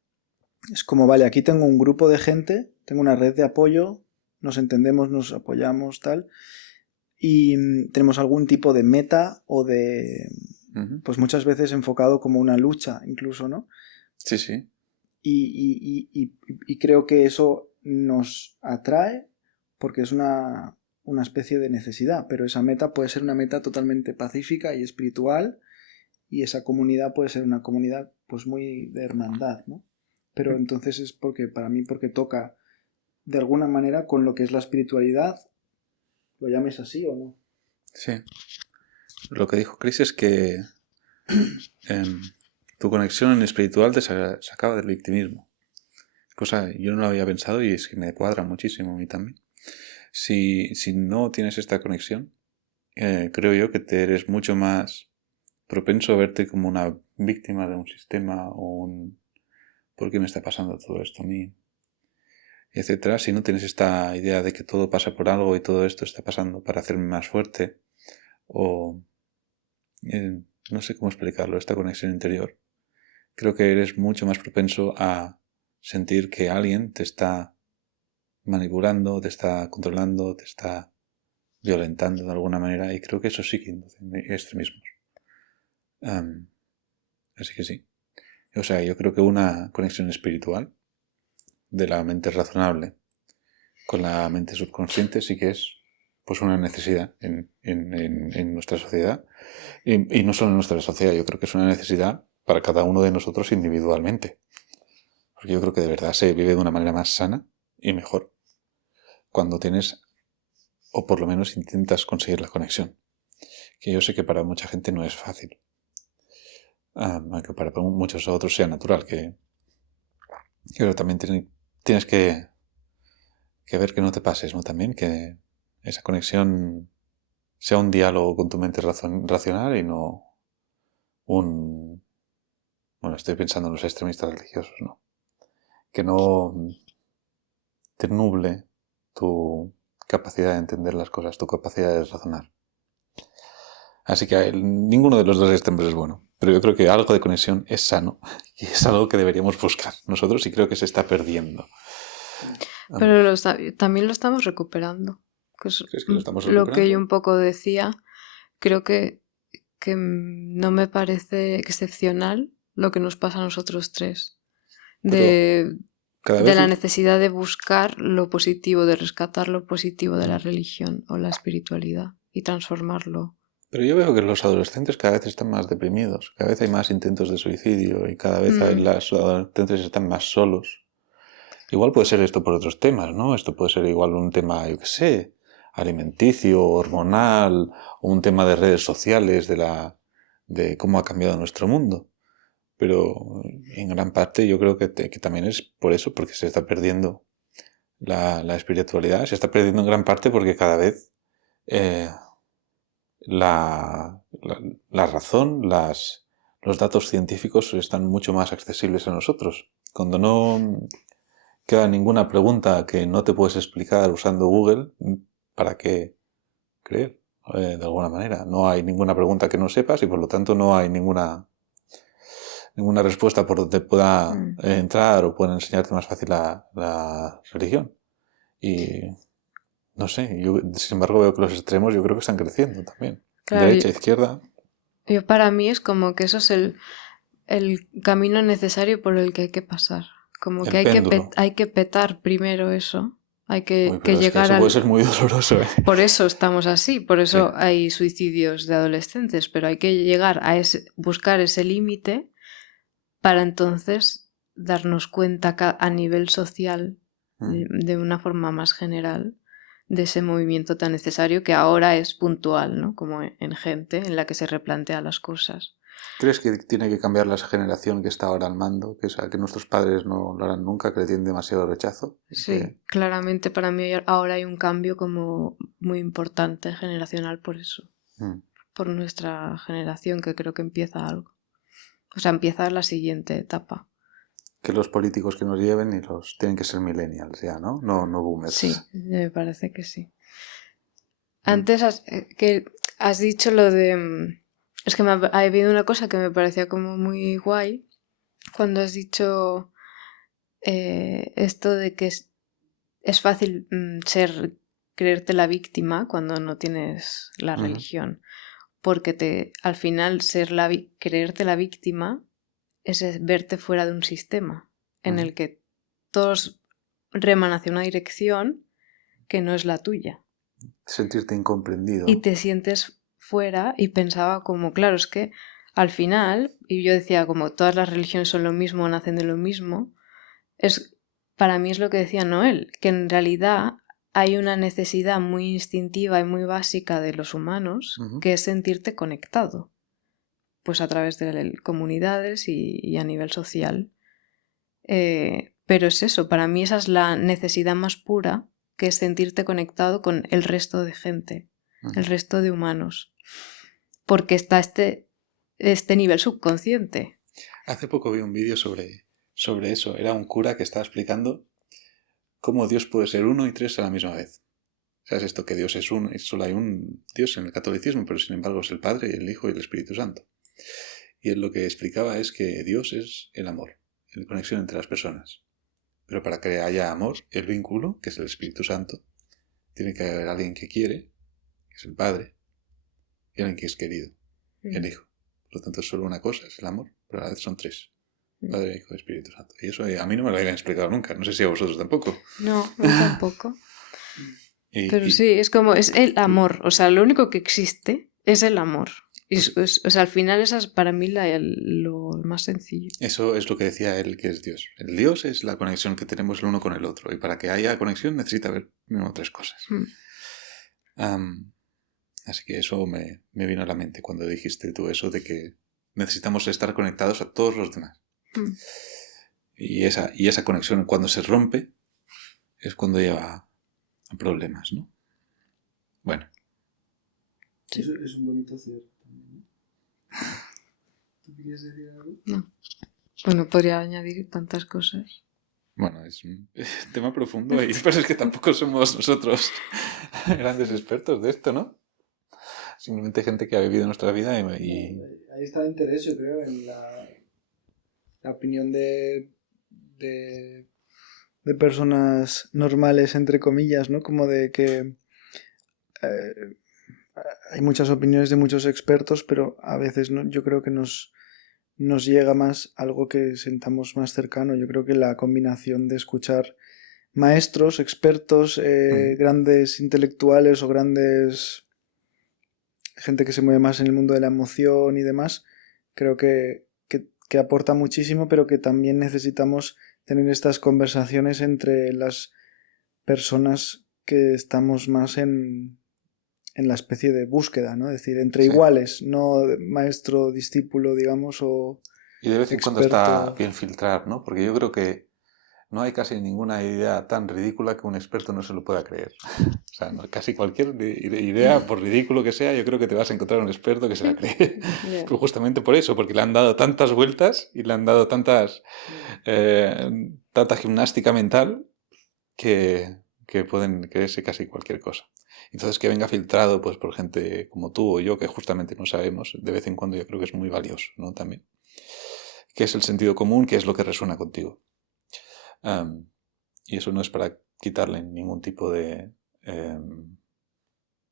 es como, vale, aquí tengo un grupo de gente, tengo una red de apoyo, nos entendemos, nos apoyamos, tal, y tenemos algún tipo de meta o de, pues muchas veces enfocado como una lucha, incluso, ¿no? Sí, sí. Y creo que eso nos atrae porque es una especie de necesidad, pero esa meta puede ser una meta totalmente pacífica y espiritual, y esa comunidad puede ser una comunidad pues muy de hermandad, ¿no? Pero entonces es porque, para mí, porque toca de alguna manera con lo que es la espiritualidad, lo llames así o no. Sí. Lo que dijo Chris es que tu conexión espiritual te sacaba del victimismo. Cosa yo no lo había pensado y es que me cuadra muchísimo a mí también. Si no tienes esta conexión, creo yo que te eres mucho más propenso a verte como una víctima de un sistema o un ¿por qué me está pasando todo esto a mí? Etcétera. Si no tienes esta idea de que todo pasa por algo y todo esto está pasando para hacerme más fuerte o no sé cómo explicarlo, esta conexión interior, creo que eres mucho más propenso a sentir que alguien te está manipulando, te está controlando, te está violentando de alguna manera, y creo que eso sí que induce extremismos. Así que sí. O sea, yo creo que una conexión espiritual de la mente razonable con la mente subconsciente sí que es pues una necesidad en nuestra sociedad. Y no solo en nuestra sociedad, yo creo que es una necesidad para cada uno de nosotros individualmente. Porque yo creo que de verdad se vive de una manera más sana y mejor cuando tienes, o por lo menos intentas conseguir la conexión. Que yo sé que para mucha gente no es fácil. Aunque para muchos otros sea natural. Pero también tienes que ver que no te pases, ¿no? También que esa conexión sea un diálogo con tu mente racional y no un... Bueno, estoy pensando en los extremistas religiosos, ¿no? Que no te nuble tu capacidad de entender las cosas, tu capacidad de razonar. Así que ninguno de los dos extremos es bueno. Pero yo creo que algo de conexión es sano y es algo que deberíamos buscar nosotros, y creo que se está perdiendo. Pero también lo estamos recuperando. ¿Crees que lo estamos recuperando? Lo que yo un poco decía, creo que no me parece excepcional lo que nos pasa a nosotros tres. De la necesidad de buscar lo positivo, de rescatar lo positivo de la religión o la espiritualidad y transformarlo. Pero yo veo que los adolescentes cada vez están más deprimidos, cada vez hay más intentos de suicidio y cada vez los adolescentes están más solos. Igual puede ser esto por otros temas, ¿no? Esto puede ser igual un tema, yo qué sé, alimenticio, hormonal, o un tema de redes sociales, de cómo ha cambiado nuestro mundo. Pero en gran parte yo creo que también es por eso, porque se está perdiendo la espiritualidad, se está perdiendo en gran parte porque cada vez la razón, los datos científicos están mucho más accesibles a nosotros. Cuando no queda ninguna pregunta que no te puedes explicar usando Google, ¿para qué creer? De alguna manera. No hay ninguna pregunta que no sepas y por lo tanto no hay ninguna respuesta por donde pueda entrar o pueda enseñarte más fácil la religión. Y no sé, yo sin embargo veo que los extremos yo creo que están creciendo también. Claro, derecha, izquierda. Para mí es como que eso es el camino necesario por el que hay que pasar. Como El que péndulo. hay que petar primero eso. Hay que, Uy, pero que es que llegar eso al... puede ser muy doloroso, ¿eh? Por eso estamos así, por eso Sí. hay suicidios de adolescentes, pero hay que llegar a buscar ese límite para entonces darnos cuenta a nivel social, de una forma más general, de ese movimiento tan necesario que ahora es puntual, ¿no? Como en gente en la que se replantea las cosas. ¿Crees que tiene que cambiar la generación que está ahora al mando? Que nuestros padres no lo harán nunca, que le tienen demasiado rechazo. Sí, claramente para mí ahora hay un cambio como muy importante generacional por eso. Por nuestra generación, que creo que empieza algo. O sea, empieza la siguiente etapa. Que los políticos que nos lleven y los tienen que ser millennials ya, ¿no? No boomers. Sí, me parece que sí. Antes que has dicho lo de... Es que ha habido una cosa que me parecía como muy guay cuando has dicho esto de que es fácil creerte la víctima cuando no tienes la religión. Porque al final creerte la víctima es verte fuera de un sistema en el que todos reman hacia una dirección que no es la tuya. Sentirte incomprendido. Y te sientes fuera, y pensaba como, claro, es que al final, y yo decía como todas las religiones son lo mismo, nacen de lo mismo, para mí es lo que decía Noel, que en realidad hay una necesidad muy instintiva y muy básica de los humanos, que es sentirte conectado, pues a través de comunidades y a nivel social. Pero es eso, para mí esa es la necesidad más pura, que es sentirte conectado con el resto de gente, el resto de humanos, porque está este nivel subconsciente. Hace poco vi un vídeo sobre eso. Era un cura que estaba explicando cómo Dios puede ser uno y tres a la misma vez. ¿Sabes esto? Que Dios es uno, y solo hay un Dios en el catolicismo, pero sin embargo es el Padre, el Hijo y el Espíritu Santo. Y él lo que explicaba es que Dios es el amor, la conexión entre las personas. Pero para que haya amor, el vínculo, que es el Espíritu Santo, tiene que haber alguien que quiere, que es el Padre, y alguien que es querido, el Hijo. Por lo tanto, es solo una cosa, es el amor, pero a la vez son tres. Padre, Hijo y Espíritu Santo. Y eso a mí no me lo habían explicado nunca. No sé si a vosotros tampoco. No, tampoco. Pero sí, es como, es el amor. O sea, lo único que existe es el amor. O sea, al final esa es para mí lo más sencillo. Eso es lo que decía él, que es Dios. El Dios es la conexión que tenemos el uno con el otro. Y para que haya conexión necesita haber mínimo tres cosas. Así que eso me vino a la mente cuando dijiste tú eso de que necesitamos estar conectados a todos los demás. Y esa conexión, cuando se rompe, es cuando lleva a problemas, ¿no? Bueno. Sí. Eso es un bonito cierre también, ¿no? ¿Tú quieres decir algo? No. Bueno, podría añadir tantas cosas. Bueno, es un tema profundo, pero es que tampoco somos nosotros grandes expertos de esto, ¿no? Simplemente gente que ha vivido nuestra vida y... Ahí está el interés, yo creo, en la opinión de personas normales, entre comillas, ¿no? Como de que hay muchas opiniones de muchos expertos, pero a veces yo creo que nos llega más algo que sentamos más cercano. Yo creo que la combinación de escuchar maestros, expertos, grandes intelectuales o grandes gente que se mueve más en el mundo de la emoción y demás, creo que aporta muchísimo, pero que también necesitamos tener estas conversaciones entre las personas que estamos más en la especie de búsqueda, ¿no? Es decir, entre iguales, no maestro, discípulo, digamos, o y de vez en experto. cuando está bien filtrar, ¿no? Porque yo creo que no hay casi ninguna idea tan ridícula que un experto no se lo pueda creer. O sea, casi cualquier idea, por ridículo que sea, yo creo que te vas a encontrar un experto que se la cree. Yeah. Pero justamente por eso, porque le han dado tantas vueltas y le han dado tanta gimnástica mental que pueden creerse casi cualquier cosa. Entonces, que venga filtrado pues por gente como tú o yo, que justamente no sabemos, de vez en cuando yo creo que es muy valioso, ¿no? También. ¿Qué es el sentido común? ¿Qué es lo que resuena contigo? Y eso no es para quitarle ningún tipo de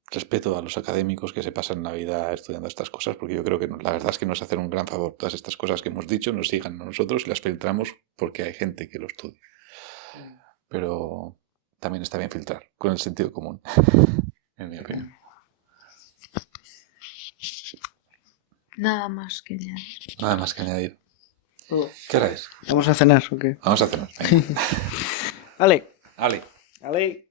respeto a los académicos que se pasan la vida estudiando estas cosas, porque yo creo que la verdad es que nos hacen un gran favor todas estas cosas que hemos dicho, nos sigan a nosotros y las filtramos porque hay gente que lo estudia. Pero también está bien filtrar con el sentido común, en mi opinión. Nada más que añadir. Nada más que añadir. ¿Qué hora es? ¿Vamos a cenar o qué? Vamos a cenar. Venga. Ale. Ale. Ale.